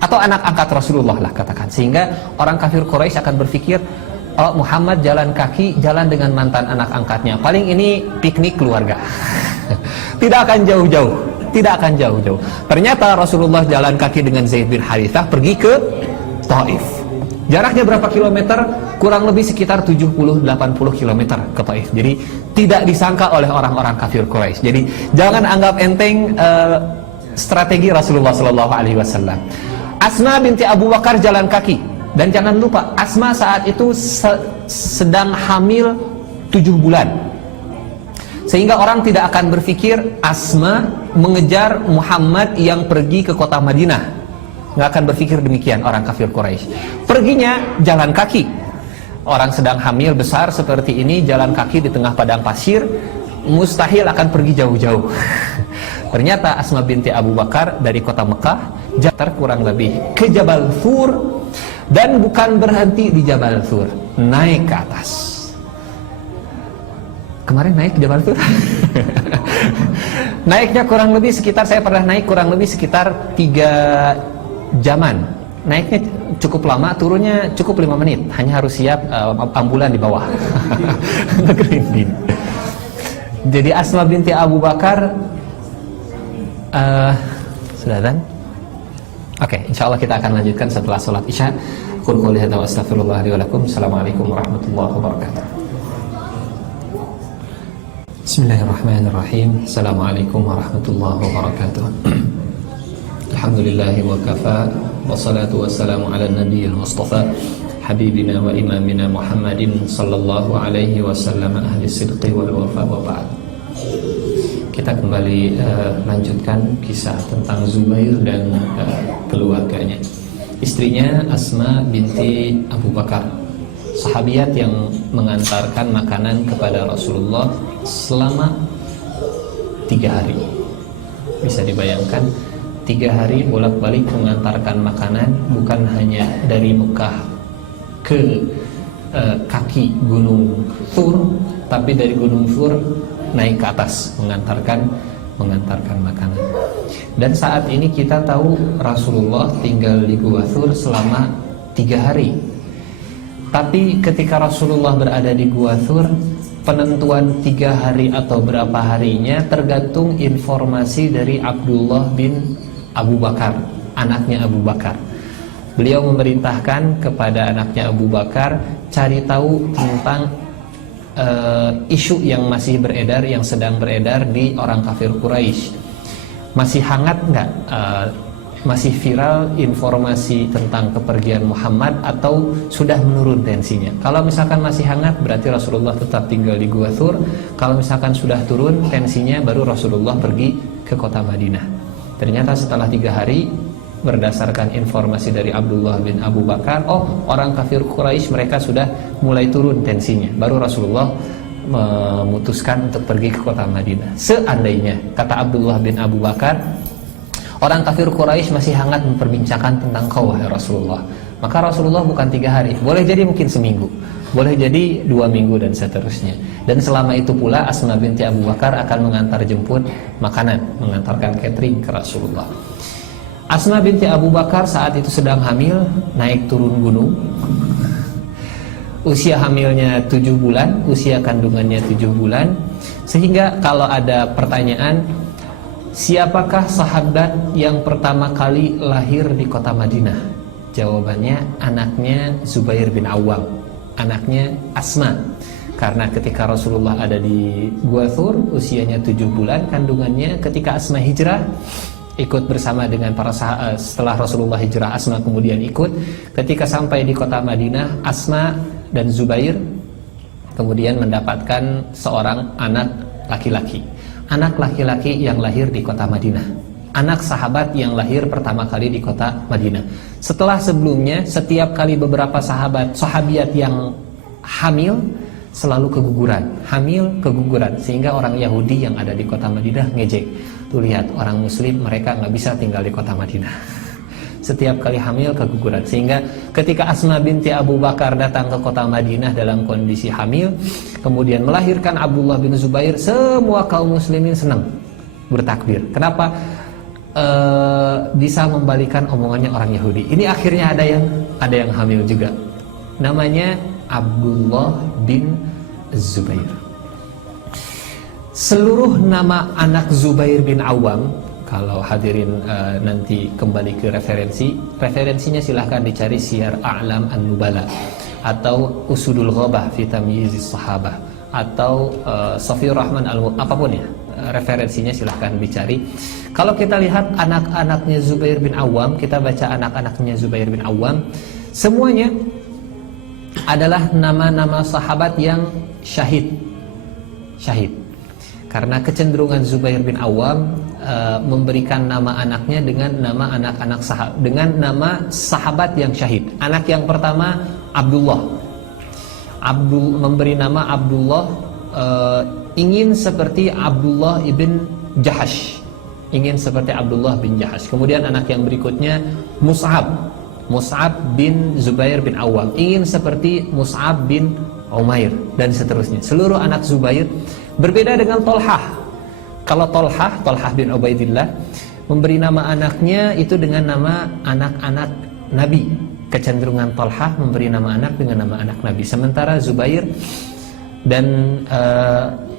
atau anak angkat Rasulullah lah katakan. Sehingga orang kafir Quraisy akan berpikir, oh, Muhammad jalan kaki, jalan dengan mantan anak angkatnya. Paling ini piknik keluarga. Tidak akan jauh-jauh, tidak akan jauh-jauh. Ternyata Rasulullah jalan kaki dengan Zaid bin Harithah pergi ke Taif. Jaraknya berapa kilometer? Kurang lebih sekitar 70-80 kilometer ke Taif. Jadi tidak disangka oleh orang-orang kafir Quraisy. Jadi jangan anggap enteng strategi Rasulullah SAW. Asma binti Abu Bakar jalan kaki. Dan jangan lupa, Asma saat itu sedang hamil 7 bulan. Sehingga orang tidak akan berpikir Asma mengejar Muhammad yang pergi ke kota Madinah. Nggak akan berpikir demikian orang kafir Quraisy. Perginya jalan kaki. Orang sedang hamil besar seperti ini, jalan kaki di tengah padang pasir, mustahil akan pergi jauh-jauh. Ternyata Asma binti Abu Bakar dari kota Mekah, jatuh kurang lebih ke Jabal Thur. Dan bukan berhenti di Jabal Thur, naik ke atas. Kemarin naik ke Jabal Thur. Naiknya kurang lebih sekitar, saya pernah naik kurang lebih sekitar 3 jaman. Naiknya cukup lama, turunnya cukup 5 menit. Hanya harus siap ambulan di bawah. Jadi Asma binti Abu Bakar sudah dan? Oke, insyaallah kita akan lanjutkan setelah sholat isya. Qul qouli hadza wa astaghfirullah li wa lakum. Assalamualaikum warahmatullahi wabarakatuh. Bismillahirrahmanirrahim. Assalamualaikum warahmatullahi wabarakatuh. Alhamdulillahi wa kafa, wassalatu wassalamu ala nabiyil mustafa habibina wa imamina Muhammadin sallallahu alaihi wasallam ahli sidqi wal wafa wa ba'd. Kita kembali lanjutkan kisah tentang Zubair dan keluarganya. Istrinya Asma binti Abu Bakar, sahabiat yang mengantarkan makanan kepada Rasulullah selama 3 hari. Bisa dibayangkan 3 hari bolak-balik mengantarkan makanan, bukan hanya dari Mekah ke kaki Gunung Thur, tapi dari Gunung Thur naik ke atas mengantarkan makanan. Dan saat ini kita tahu Rasulullah tinggal di Gua Thur selama 3 hari. Tapi ketika Rasulullah berada di Gua Thur, penentuan 3 hari atau berapa harinya tergantung informasi dari Abdullah bin Abu Bakar, anaknya Abu Bakar. Beliau memerintahkan kepada anaknya Abu Bakar cari tahu tentang isu yang masih beredar, yang sedang beredar di orang kafir Quraisy. Masih hangat nggak? Masih viral informasi tentang kepergian Muhammad atau sudah menurun tensinya? Kalau misalkan masih hangat, berarti Rasulullah tetap tinggal di Gua Thur. Kalau misalkan sudah turun tensinya, baru Rasulullah pergi ke kota Madinah. Ternyata setelah 3 hari, berdasarkan informasi dari Abdullah bin Abu Bakar, oh, orang kafir Quraisy mereka sudah mulai turun tensinya. Baru Rasulullah memutuskan untuk pergi ke kota Madinah. Seandainya, kata Abdullah bin Abu Bakar, orang kafir Quraisy masih hangat memperbincangkan tentang kau, wahai Rasulullah, maka Rasulullah bukan 3 hari, boleh jadi mungkin seminggu, boleh jadi 2 minggu dan seterusnya. Dan selama itu pula Asma binti Abu Bakar akan mengantar jemput makanan, mengantarkan catering ke Rasulullah. Asma binti Abu Bakar saat itu sedang hamil, naik turun gunung. Usia hamilnya 7 bulan, usia kandungannya 7 bulan. Sehingga kalau ada pertanyaan, siapakah sahabat yang pertama kali lahir di kota Madinah? Jawabannya anaknya Zubair bin Awam. anaknya Asma. Karena ketika Rasulullah ada di Gua Thur, usianya 7 bulan kandungannya, ketika Asma hijrah ikut bersama dengan para sahabat. Setelah Rasulullah hijrah, Asma kemudian ikut. Ketika sampai di kota Madinah, Asma dan Zubair kemudian mendapatkan seorang anak laki-laki. Anak laki-laki yang lahir di kota Madinah. Anak sahabat yang lahir pertama kali di kota Madinah. Setelah sebelumnya, setiap kali beberapa sahabiat yang hamil selalu keguguran, sehingga orang Yahudi yang ada di kota Madinah ngejek. Tuh lihat, orang Muslim mereka nggak bisa tinggal di kota Madinah. Setiap kali hamil keguguran, sehingga ketika Asma binti Abu Bakar datang ke kota Madinah dalam kondisi hamil, kemudian melahirkan Abdullah bin Zubair, semua kaum muslimin senang, bertakbir. Kenapa? Bisa membalikan omongannya orang Yahudi. Ini akhirnya ada yang hamil juga. Namanya Abdullah bin Zubair. Seluruh nama anak Zubair bin Awam, kalau hadirin nanti kembali ke referensinya silahkan dicari Siyar A'lam An-Nubala atau Usudul Ghabah fi Tamyizis Sahabah atau Safiyur Rahman apapun ya, referensinya silahkan dicari. Kalau kita lihat anak-anaknya Zubair bin Awam, kita baca anak-anaknya Zubair bin Awam, semuanya adalah nama-nama sahabat yang syahid. Karena kecenderungan Zubair bin Awam memberikan nama anaknya dengan nama anak-anak sahabat, dengan nama sahabat yang syahid. Anak yang pertama Abdullah. Memberi nama Abdullah, ingin seperti Abdullah ibn Jahash. Kemudian anak yang berikutnya Mus'ab bin Zubair bin Awam, ingin seperti Mus'ab bin Umair, dan seterusnya. Seluruh anak Zubair. Berbeda dengan Tolhah. Kalau Tolhah bin Ubaidillah memberi nama anaknya itu dengan nama anak-anak Nabi. Kecenderungan Tolhah memberi nama anak dengan nama anak Nabi. Sementara Zubair dan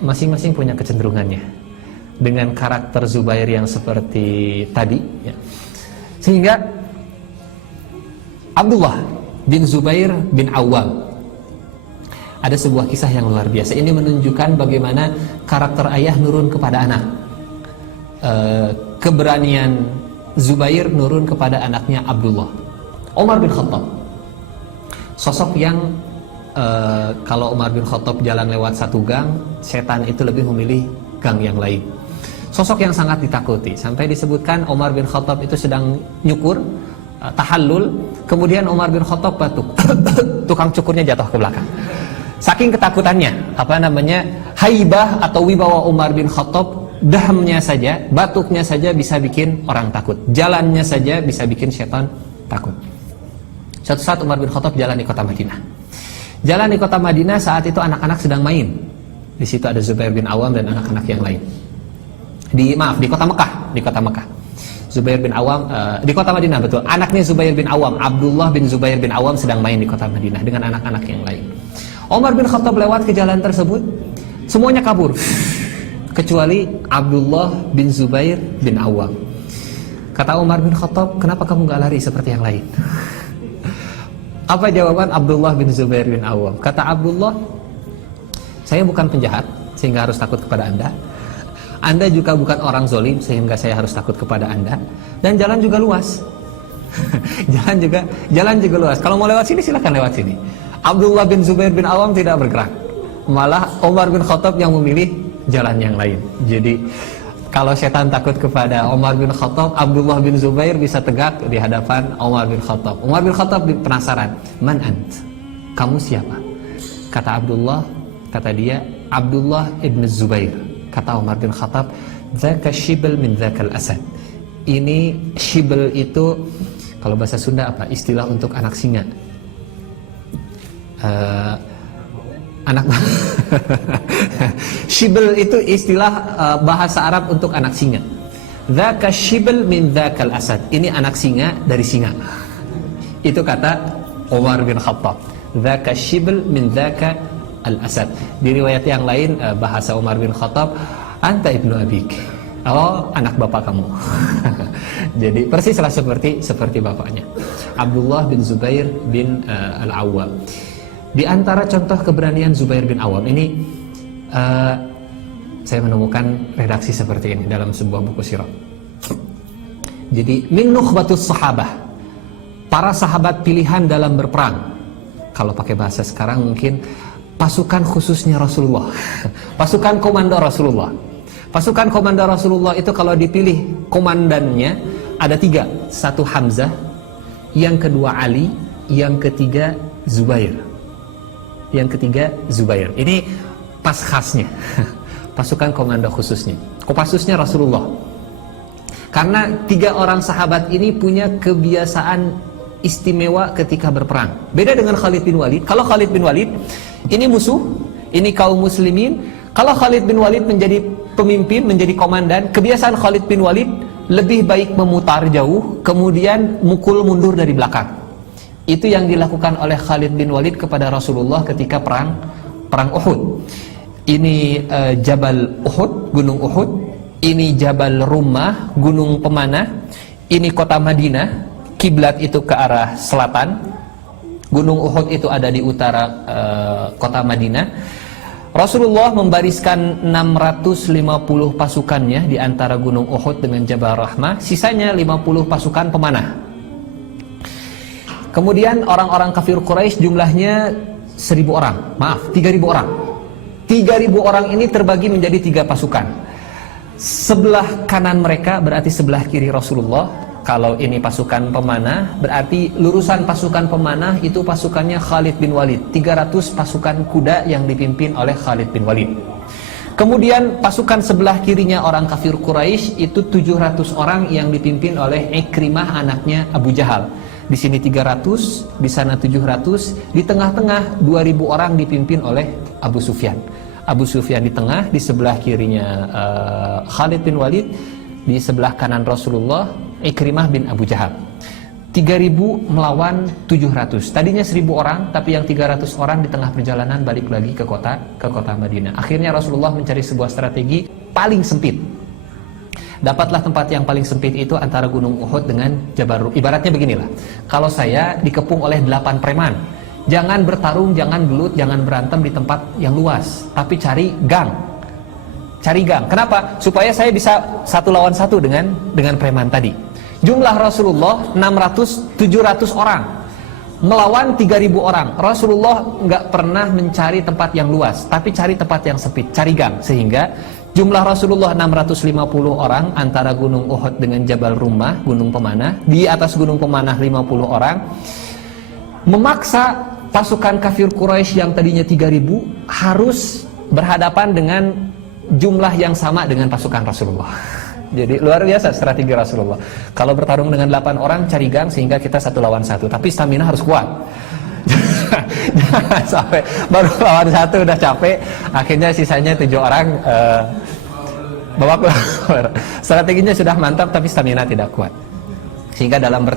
masing-masing punya kecenderungannya dengan karakter Zubair yang seperti tadi ya. Sehingga Abdullah bin Zubair bin Awam, ada sebuah kisah yang luar biasa. Ini menunjukkan bagaimana karakter ayah nurun kepada anak. Keberanian Zubair nurun kepada anaknya Abdullah. Umar bin Khattab, sosok yang kalau Umar bin Khattab jalan lewat satu gang, setan itu lebih memilih gang yang lain. Sosok yang sangat ditakuti. Sampai disebutkan Umar bin Khattab itu sedang nyukur, tahallul, kemudian Umar bin Khattab batuk. Tukang cukurnya jatuh ke belakang. Saking ketakutannya, haibah atau wibawa Umar bin Khattab, dahamnya saja, batuknya saja bisa bikin orang takut. Jalannya saja bisa bikin setan takut. Suatu saat Umar bin Khattab jalan di kota Madinah. Jalan di kota Madinah, saat itu anak-anak sedang main. Di situ ada Zubair bin Awam dan anak-anak yang lain. Di kota Mekah. Zubair bin Awam di kota Madinah, betul. Anaknya Zubair bin Awam, Abdullah bin Zubair bin Awam sedang main di kota Madinah dengan anak-anak yang lain. Umar bin Khattab lewat ke jalan tersebut, semuanya kabur kecuali Abdullah bin Zubair bin Awam. Kata Umar bin Khattab, kenapa kamu gak lari seperti yang lain? Apa jawaban Abdullah bin Zubair bin Awam? Kata Abdullah, saya bukan penjahat sehingga harus takut kepada Anda. Anda juga bukan orang zolim sehingga saya harus takut kepada Anda. Dan jalan juga luas. jalan juga luas. Kalau mau lewat sini silakan lewat sini. Abdullah bin Zubair bin Awam tidak bergerak. Malah Umar bin Khattab yang memilih jalan yang lain. Jadi kalau setan takut kepada Umar bin Khattab, Abdullah bin Zubair bisa tegak di hadapan Umar bin Khattab. Umar bin Khattab penasaran, "Man ant? Kamu siapa?" Kata Abdullah, kata dia, "Abdullah ibn Zubair." Kata Umar bin Khattab, "Dzaka shibl min dzakal asad." Ini shibl itu kalau bahasa Sunda apa? Istilah untuk anak singa. Shibl itu istilah bahasa Arab untuk anak singa. Dzaka shibl min dzakal asad. Ini anak singa dari singa. Itu kata Umar bin Khattab. Dzaka shibl min dzaka al-asad. Di riwayat yang lain bahasa Umar bin Khattab, anta ibnu abik. Oh, anak bapak kamu. Jadi persislah seperti bapaknya. Abdullah bin Zubair bin Al-Awwam. Di antara contoh keberanian Zubair bin Awam ini, saya menemukan redaksi seperti ini dalam sebuah buku sirah. Jadi min nukhbatus sahabah, para sahabat pilihan dalam berperang. Kalau pakai bahasa sekarang mungkin pasukan khususnya Rasulullah. Pasukan komando Rasulullah. Pasukan komando Rasulullah itu kalau dipilih komandannya ada 3. Satu Hamzah, yang kedua Ali, yang ketiga Zubair. Yang ketiga Zubair. Ini pas khasnya. Pasukan komando khususnya. Kopassusnya Rasulullah. Karena 3 orang sahabat ini punya kebiasaan istimewa ketika berperang. Beda dengan Khalid bin Walid. Kalau Khalid bin Walid ini musuh, ini kaum muslimin. Kalau Khalid bin Walid menjadi pemimpin, menjadi komandan, kebiasaan Khalid bin Walid lebih baik memutar jauh, kemudian mukul mundur dari belakang. Itu yang dilakukan oleh Khalid bin Walid kepada Rasulullah ketika perang Uhud. Ini Jabal Uhud, Gunung Uhud. Ini Jabal Rummah, Gunung Pemanah. Ini kota Madinah, kiblat itu ke arah selatan. Gunung Uhud itu ada di utara kota Madinah. Rasulullah membariskan 650 pasukannya di antara Gunung Uhud dengan Jabal Rahmah. Sisanya 50 pasukan pemanah. Kemudian orang-orang kafir Quraisy jumlahnya 1000 orang. Maaf, 3000 orang. 3000 orang ini terbagi menjadi 3 pasukan. Sebelah kanan mereka berarti sebelah kiri Rasulullah. Kalau ini pasukan pemanah, berarti lurusan pasukan pemanah itu pasukannya Khalid bin Walid. 300 pasukan kuda yang dipimpin oleh Khalid bin Walid. Kemudian pasukan sebelah kirinya orang kafir Quraisy itu 700 orang yang dipimpin oleh Ikrimah, anaknya Abu Jahal. Di sini 300, di sana 700, di tengah-tengah 2000 orang dipimpin oleh Abu Sufyan. Abu Sufyan di tengah, di sebelah kirinya Khalid bin Walid, di sebelah kanan Rasulullah Ikrimah bin Abu Jahal. 3000 melawan 700. Tadinya 1000 orang, tapi yang 300 orang di tengah perjalanan balik lagi ke kota Madinah. Akhirnya Rasulullah mencari sebuah strategi paling sempit. Dapatlah tempat yang paling sempit itu antara Gunung Uhud dengan Jabal Rum. Ibaratnya beginilah, kalau saya dikepung oleh 8 preman, jangan bertarung, jangan gelut, jangan berantem di tempat yang luas, tapi cari gang. Cari gang. Kenapa? Supaya saya bisa 1 lawan 1 dengan preman tadi. Jumlah Rasulullah 700 orang melawan 3000 orang. Rasulullah nggak pernah mencari tempat yang luas, tapi cari tempat yang sempit, cari gang. Sehingga jumlah Rasulullah 650 orang antara Gunung Uhud dengan Jabal Rummah, Gunung Pemanah. Di atas Gunung Pemanah 50 orang. Memaksa pasukan kafir Quraisy yang tadinya 3000 harus berhadapan dengan jumlah yang sama dengan pasukan Rasulullah. Jadi luar biasa strategi Rasulullah. Kalau bertarung dengan 8 orang cari gang sehingga kita 1 lawan 1. Tapi stamina harus kuat. Jangan sampai baru lawan 1 udah capek, akhirnya sisanya 7 orang babak belur. Strateginya sudah mantap tapi stamina tidak kuat. Sehingga dalam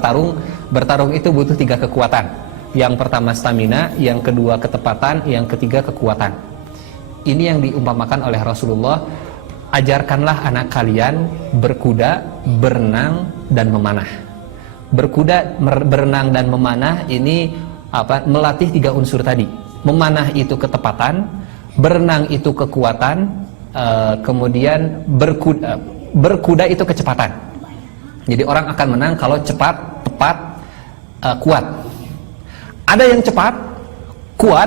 bertarung itu butuh 3 kekuatan. Yang pertama stamina, yang kedua ketepatan, yang ketiga kekuatan. Ini yang diumpamakan oleh Rasulullah. Ajarkanlah anak kalian berkuda, berenang, dan memanah. Berkuda, berenang, dan memanah ini melatih 3 unsur tadi. Memanah itu ketepatan, berenang itu kekuatan, kemudian berkuda itu kecepatan. Jadi orang akan menang kalau cepat, tepat, kuat. Ada yang cepat, kuat,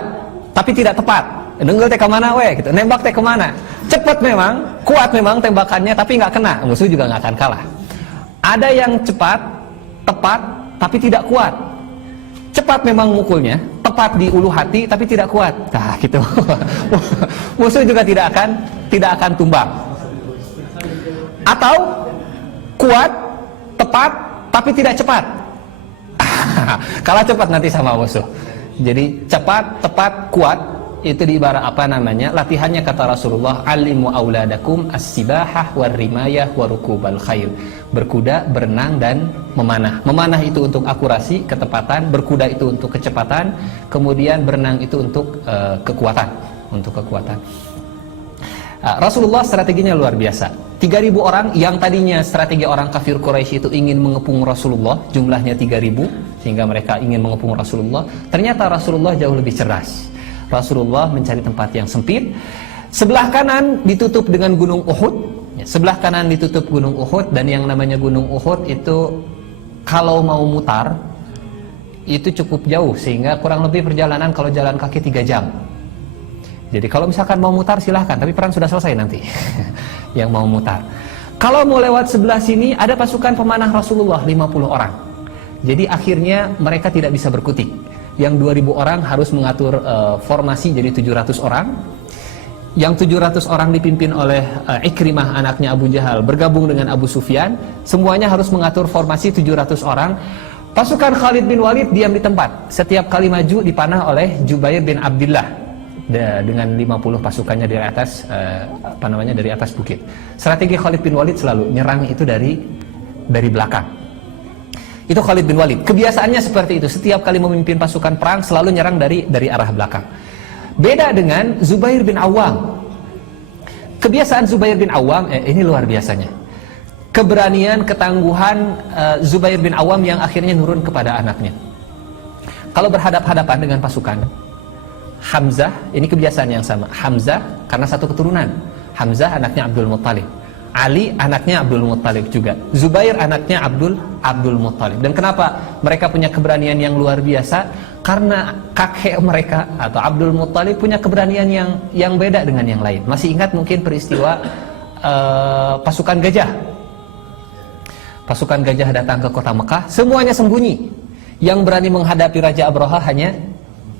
tapi tidak tepat. Denggel teh kemana we gitu, nembak teh kemana, cepat memang, kuat memang tembakannya, tapi nggak kena, musuh juga nggak akan kalah. Ada yang cepat, tepat, tapi tidak kuat. Cepat memang mukulnya, tepat di ulu hati, tapi tidak kuat. Nah gitu, musuh juga tidak akan tumbang. Atau kuat, tepat, tapi tidak cepat. Kalah cepat nanti sama musuh. Jadi cepat, tepat, kuat. Itu di ibarat latihannya kata Rasulullah, alimu auladakum as-sibahah war-rimayah warukubal khair. Berkuda, berenang, dan memanah. Memanah itu untuk akurasi, ketepatan. Berkuda itu untuk kecepatan. Kemudian berenang itu untuk kekuatan. Rasulullah strateginya luar biasa. 3000 orang yang tadinya strategi orang kafir Quraisy itu ingin mengepung Rasulullah, jumlahnya 3000. sehingga mereka ingin mengepung Rasulullah. Ternyata Rasulullah jauh lebih cerdas. Rasulullah mencari tempat yang sempit. Sebelah kanan ditutup dengan gunung Uhud. Sebelah kanan ditutup gunung Uhud, dan yang namanya gunung Uhud itu kalau mau mutar itu cukup jauh, sehingga kurang lebih perjalanan kalau jalan kaki 3 jam. Jadi kalau misalkan mau mutar silahkan, tapi perang sudah selesai nanti yang mau mutar. Kalau mau lewat sebelah sini ada pasukan pemanah Rasulullah 50 orang. Jadi akhirnya mereka tidak bisa berkutik. Yang 2000 orang harus mengatur formasi jadi 700 orang. Yang 700 orang dipimpin oleh Ikrimah anaknya Abu Jahal bergabung dengan Abu Sufyan. Semuanya harus mengatur formasi 700 orang. Pasukan Khalid bin Walid diam di tempat. Setiap kali maju dipanah oleh Jubair bin Abdullah dengan 50 pasukannya dari atas dari atas bukit. Strategi Khalid bin Walid selalu nyerang itu dari belakang. Itu Khalid bin Walid. Kebiasaannya seperti itu. Setiap kali memimpin pasukan perang selalu nyerang dari arah belakang. Beda dengan Zubair bin Awam. Kebiasaan Zubair bin Awam ini luar biasanya. Keberanian, ketangguhan Zubair bin Awam yang akhirnya nurun kepada anaknya. Kalau berhadap-hadapan dengan pasukan Hamzah, ini kebiasaan yang sama. Hamzah karena satu keturunan. Hamzah anaknya Abdul Muttalib. Ali anaknya Abdul Muttalib juga. Zubair anaknya Abdul Muttalib. Dan kenapa mereka punya keberanian yang luar biasa? Karena kakek mereka atau Abdul Muttalib punya keberanian yang beda dengan yang lain. Masih ingat mungkin peristiwa pasukan gajah. Pasukan gajah datang ke kota Mekah, semuanya sembunyi. Yang berani menghadapi Raja Abraha hanya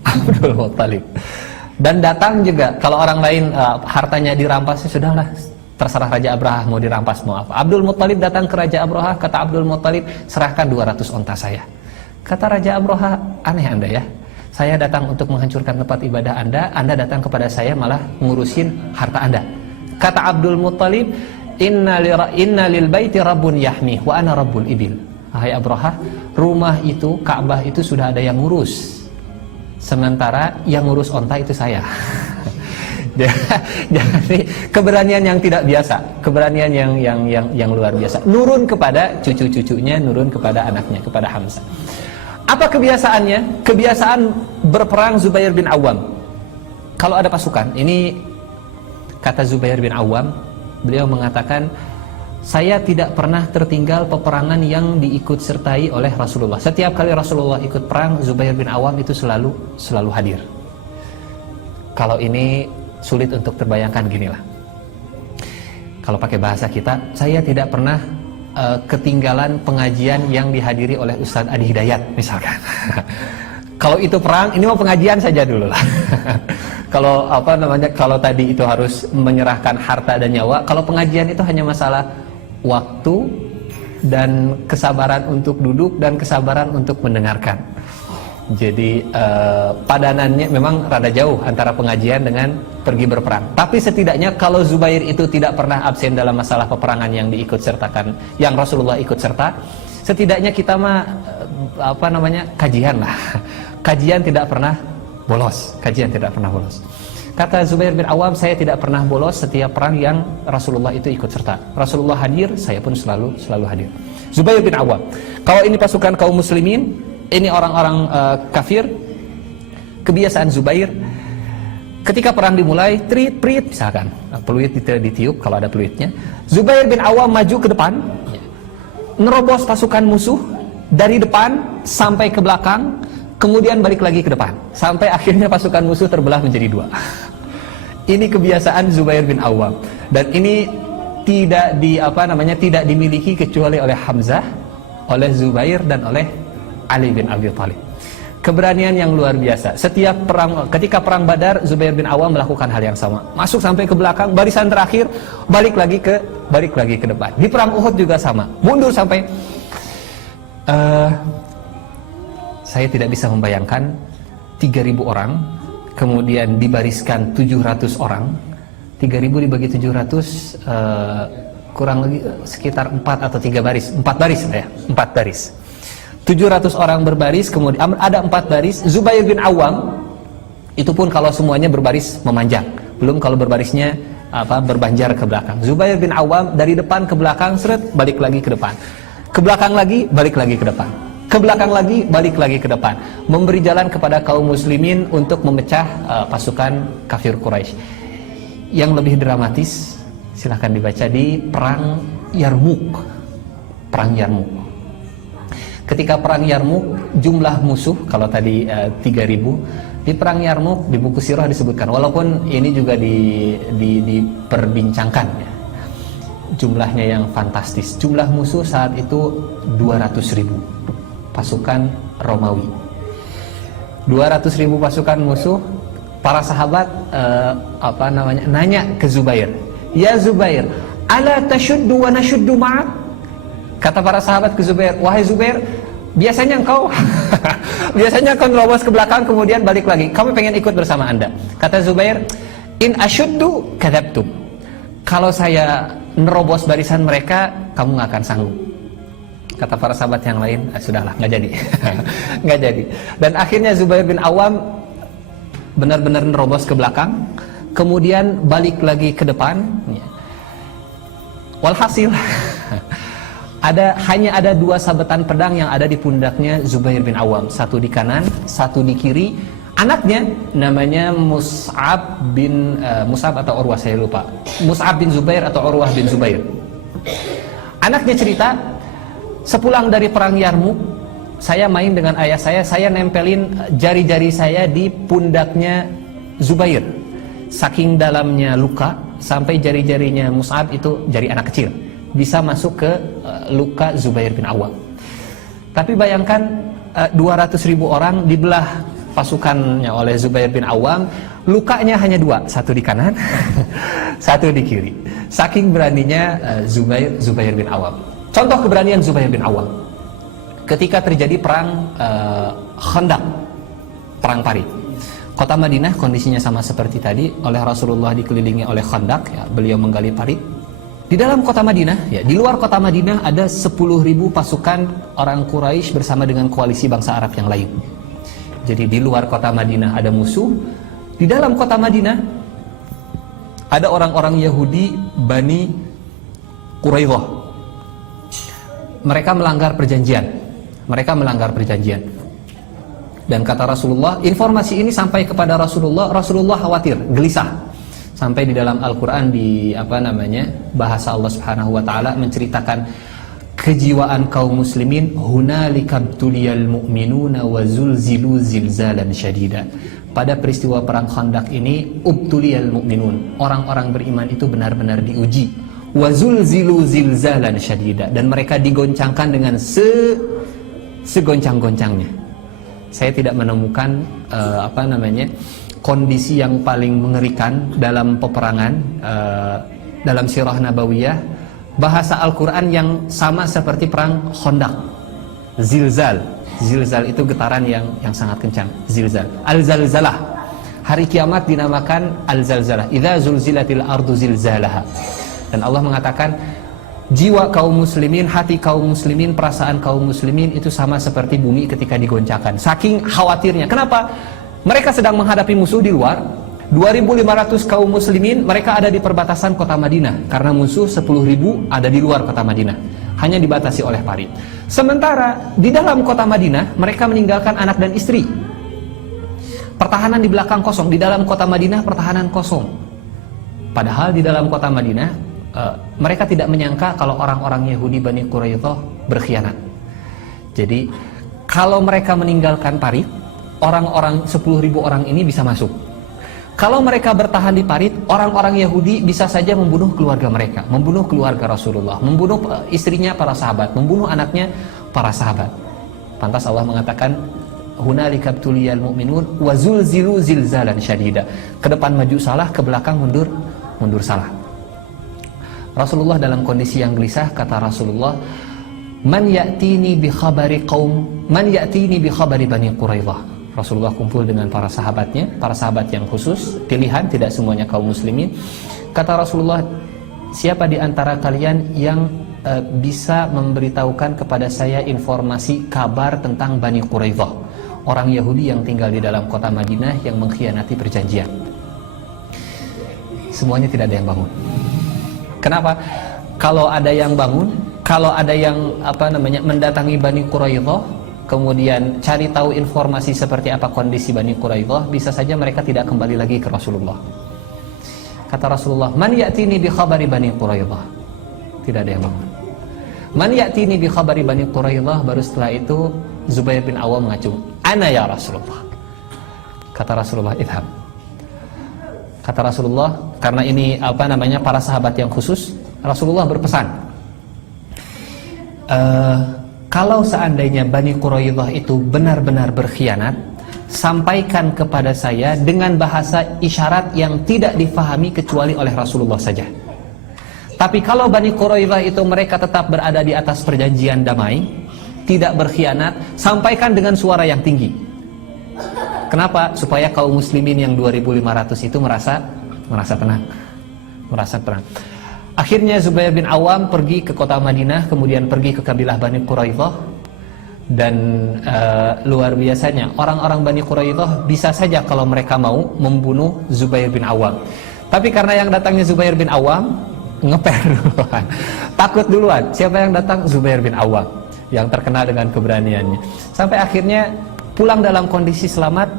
Abdul Muttalib. Dan datang juga, kalau orang lain hartanya dirampas, ya sudahlah, terserah Raja Abraha mau dirampas mau apa. Abdul Muttalib datang ke Raja Abraha, kata Abdul Muttalib, serahkan 200 onta saya. Kata Raja Abraha, aneh Anda ya, saya datang untuk menghancurkan tempat ibadah Anda datang kepada saya malah ngurusin harta Anda. Kata Abdul Muttalib, Inna lil baiti rabbun yahmi wa ana rabbul ibil. Hai Abraha, rumah itu, Ka'bah itu sudah ada yang ngurus, sementara yang ngurus onta itu saya. Jadi keberanian yang tidak biasa, keberanian yang luar biasa. Nurun kepada cucu-cucunya, nurun kepada anaknya, kepada Hamzah. Apa kebiasaannya? Kebiasaan berperang Zubair bin Awam. Kalau ada pasukan, ini kata Zubair bin Awam, beliau mengatakan, saya tidak pernah tertinggal peperangan yang diikut sertai oleh Rasulullah. Setiap kali Rasulullah ikut perang, Zubair bin Awam itu selalu hadir. Kalau ini sulit untuk terbayangkan, ginilah. Kalau pakai bahasa kita, saya tidak pernah ketinggalan pengajian yang dihadiri oleh Ustadz Adi Hidayat misalkan. Kalau itu perang, ini mau pengajian saja dulu lah. Kalau tadi itu harus menyerahkan harta dan nyawa, kalau pengajian itu hanya masalah waktu dan kesabaran untuk duduk dan kesabaran untuk mendengarkan. Jadi padanannya memang rada jauh antara pengajian dengan pergi berperang. Tapi setidaknya kalau Zubair itu tidak pernah absen dalam masalah peperangan yang diikut sertakan, yang Rasulullah ikut serta, setidaknya kita mah kajian lah. Kajian tidak pernah bolos. Kajian tidak pernah bolos. Kata Zubair bin Awam, saya tidak pernah bolos setiap perang yang Rasulullah itu ikut serta. Rasulullah hadir, saya pun selalu hadir. Zubair bin Awam. Kalau ini pasukan kaum muslimin, ini orang-orang kafir. Kebiasaan Zubair, ketika perang dimulai, prit misalkan, peluit ditiup kalau ada peluitnya. Zubair bin Awam maju ke depan, nerobos pasukan musuh dari depan sampai ke belakang, kemudian balik lagi ke depan, sampai akhirnya pasukan musuh terbelah menjadi 2. Ini kebiasaan Zubair bin Awam, dan ini tidak dimiliki kecuali oleh Hamzah, oleh Zubair, dan oleh Ali bin Abi Thalib. Keberanian yang luar biasa. Ketika perang Badar, Zubair bin Awam melakukan hal yang sama. Masuk sampai ke belakang, barisan terakhir, balik lagi ke depan. Di perang Uhud juga sama. Mundur sampai saya tidak bisa membayangkan 3.000 orang, kemudian dibariskan 700 orang. 3.000 dibagi 700 kurang lebih sekitar 4 atau 3 baris. 4 baris ya, 4 baris. 700 orang berbaris, kemudian ada 4 baris. Zubair bin Awam itu pun kalau semuanya berbaris memanjang, belum kalau berbarisnya berbanjar ke belakang. Zubair bin Awam dari depan ke belakang, seret, balik lagi ke depan, ke belakang lagi, balik lagi ke depan. ke belakang lagi, balik lagi ke depan, memberi jalan kepada kaum muslimin untuk memecah pasukan kafir Quraisy. Yang lebih dramatis silahkan dibaca di perang Yarmuk. Perang Yarmuk. Ketika perang Yarmuk, jumlah musuh kalau tadi 3.000, di perang Yarmuk di buku sirah disebutkan, walaupun ini juga diperbincangkan ya, jumlahnya yang fantastis. Jumlah musuh saat itu 200.000 pasukan Romawi. 200.000 pasukan musuh. Para sahabat nanya ke Zubair, "Ya Zubair, ala tashuddu wa nashuddu ma'ak?" Kata para sahabat ke Zubair, "Wahai Zubair, biasanya engkau nerobos ke belakang kemudian balik lagi. Kami pengen ikut bersama Anda." Kata Zubair, "In asyuddu kadzabtum." Kalau saya nerobos barisan mereka, kamu nggak akan sanggup. Kata para sahabat yang lain, sudahlah, nggak jadi. Nggak jadi. Dan akhirnya Zubair bin Awam benar-benar nerobos ke belakang, kemudian balik lagi ke depan. Walhasil hanya ada 2 sabetan pedang yang ada di pundaknya Zubair bin Awam, satu di kanan, satu di kiri. Anaknya namanya Mus'ab atau Urwah, saya lupa. Mus'ab bin Zubair atau Urwah bin Zubair. Anaknya cerita, sepulang dari perang Yarmuk, saya main dengan ayah saya nempelin jari-jari saya di pundaknya Zubair. Saking dalamnya luka, sampai jari-jarinya Mus'ab, itu jari anak kecil, bisa masuk ke luka Zubair bin Awam. Tapi bayangkan 200.000 orang dibelah pasukannya oleh Zubair bin Awam, lukanya hanya 2, satu di kanan, satu di kiri. Saking beraninya Zubair bin Awam. Contoh keberanian Zubair bin Awam ketika terjadi perang Khandaq, perang parit. Kota Madinah kondisinya sama seperti tadi, oleh Rasulullah dikelilingi oleh Khandaq, ya, beliau menggali parit. Di dalam kota Madinah, ya, di luar kota Madinah ada 10.000 pasukan orang Quraisy bersama dengan koalisi bangsa Arab yang lain. Jadi di luar kota Madinah ada musuh, di dalam kota Madinah ada orang-orang Yahudi Bani Quraidah. Mereka melanggar perjanjian. Dan kata Rasulullah, informasi ini sampai kepada Rasulullah khawatir, gelisah. Sampai di dalam Al-Qur'an bahasa Allah Subhanahu wa taala menceritakan kejiwaan kaum muslimin, hunalika btuliyal mu'minuna wa zulzilu zilzalan syadida. Pada peristiwa perang Khandaq ini, ubtuliyal mu'minun, orang-orang beriman itu benar-benar diuji. Wa zulzilu zilzalan syadida, dan mereka digoncangkan dengan segoncang-goncangnya. Saya tidak menemukan kondisi yang paling mengerikan dalam peperangan dalam sirah nabawiyah, bahasa Al-Quran yang sama seperti perang Khandaq. Zilzal itu getaran yang sangat kencang. Zilzal, al-zalzalah, hari kiamat dinamakan al-zalzalah, idza zulzilatil ardu zilzalaha. Dan Allah mengatakan, jiwa kaum muslimin, hati kaum muslimin, perasaan kaum muslimin itu sama seperti bumi ketika digoncangkan. Saking khawatirnya. Kenapa? Mereka sedang menghadapi musuh di luar. 2.500 kaum muslimin, mereka ada di perbatasan kota Madinah. Karena musuh 10.000 ada di luar kota Madinah, hanya dibatasi oleh parit. Sementara di dalam kota Madinah, mereka meninggalkan anak dan istri. Pertahanan di belakang kosong. Di dalam kota Madinah pertahanan kosong. Padahal di dalam kota Madinah, mereka tidak menyangka kalau orang-orang Yahudi Bani Quraidah berkhianat. Jadi kalau mereka meninggalkan parit, orang-orang 10.000 orang ini bisa masuk. Kalau mereka bertahan di parit, orang-orang Yahudi bisa saja membunuh keluarga mereka, membunuh keluarga Rasulullah, membunuh istrinya para sahabat, membunuh anaknya para sahabat. Pantas Allah mengatakan, hunalika btuliyal mu'minun wa zulzilu zilzalan syadida. Ke depan maju salah, ke belakang mundur salah. Rasulullah dalam kondisi yang gelisah, kata Rasulullah, man ya'tini bi khabari Bani Quraidah. Rasulullah kumpul dengan para sahabatnya, para sahabat yang khusus, pilihan, tidak semuanya kaum muslimin. Kata Rasulullah, siapa di antara kalian yang bisa memberitahukan kepada saya informasi kabar tentang Bani Quraidah, orang Yahudi yang tinggal di dalam kota Madinah yang mengkhianati perjanjian? Semuanya tidak ada yang bangun. Kenapa? Kalau ada yang bangun, kalau ada yang mendatangi Bani Quraidah, kemudian cari tahu informasi seperti apa kondisi Bani Quraidah, bisa saja mereka tidak kembali lagi ke Rasulullah. Kata Rasulullah, "Man ya'tini bi khabari Bani Quraidah?" Tidak ada yang bangun. "Man ya'tini bi khabari Bani Quraidah?" Baru setelah itu Zubair bin Awam mengacung, "Ana ya Rasulullah." Kata Rasulullah, "Idham." Kata Rasulullah, karena ini para sahabat yang khusus, Rasulullah berpesan, kalau seandainya Bani Quraidah itu benar-benar berkhianat, sampaikan kepada saya dengan bahasa isyarat yang tidak difahami kecuali oleh Rasulullah saja. Tapi kalau Bani Quraidah itu mereka tetap berada di atas perjanjian damai, tidak berkhianat, sampaikan dengan suara yang tinggi. Kenapa? Supaya kaum muslimin yang 2.500 itu merasa tenang. Merasa tenang. Akhirnya Zubair bin Awam pergi ke kota Madinah, kemudian pergi ke kabilah Bani Quraidah, dan luar biasanya orang-orang Bani Quraidah bisa saja kalau mereka mau membunuh Zubair bin Awam. Tapi karena yang datangnya Zubair bin Awam ngeper duluan, takut duluan. Siapa yang datang? Zubair bin Awam, yang terkenal dengan keberaniannya. Sampai akhirnya pulang dalam kondisi selamat,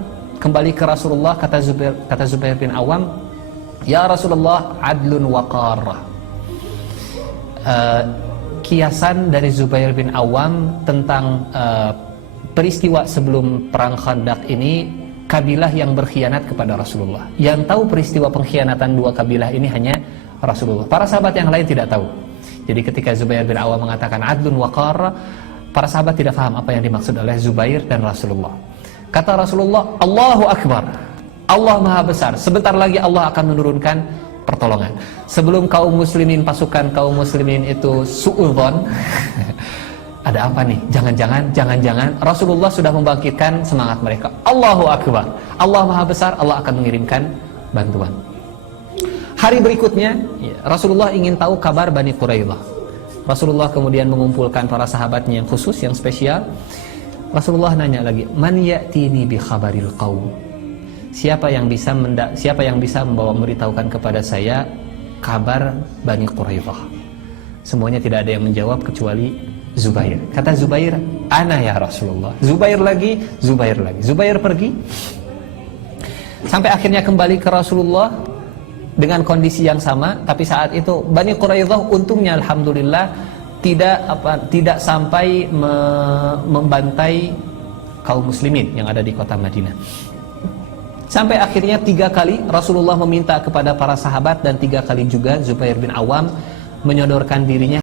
kembali ke Rasulullah. Kata Zubair bin Awam, "Ya Rasulullah, adlun waqar." Kiasan dari Zubair bin Awam tentang peristiwa sebelum perang Khandaq ini, kabilah yang berkhianat kepada Rasulullah. Yang tahu peristiwa pengkhianatan dua kabilah ini hanya Rasulullah. Para sahabat yang lain tidak tahu. Jadi ketika Zubair bin Awam mengatakan adlun waqar, para sahabat tidak paham apa yang dimaksud oleh Zubair dan Rasulullah. Kata Rasulullah, "Allahu Akbar, Allah Maha Besar. Sebentar lagi Allah akan menurunkan pertolongan." Sebelum pasukan kaum muslimin itu su'udzon, ada apa nih? Jangan-jangan Rasulullah sudah membangkitkan semangat mereka. Allahu Akbar, Allah Maha Besar, Allah akan mengirimkan bantuan. Hari berikutnya, Rasulullah ingin tahu kabar Bani Quraidah. Rasulullah kemudian mengumpulkan para sahabatnya yang khusus, yang spesial. Rasulullah nanya lagi, "Man ya'tini bi khabaril qaum?" Siapa yang bisa memberitahukan kepada saya kabar Bani Quraidah? Semuanya tidak ada yang menjawab kecuali Zubair. Kata Zubair, "Ana ya Rasulullah." Zubair lagi. Zubair pergi sampai akhirnya kembali ke Rasulullah dengan kondisi yang sama. Tapi saat itu Bani Quraidah untungnya alhamdulillah tidak sampai membantai kaum muslimin yang ada di kota Madinah. Sampai akhirnya 3 kali Rasulullah meminta kepada para sahabat, dan 3 kali juga Zubair bin Awam menyodorkan dirinya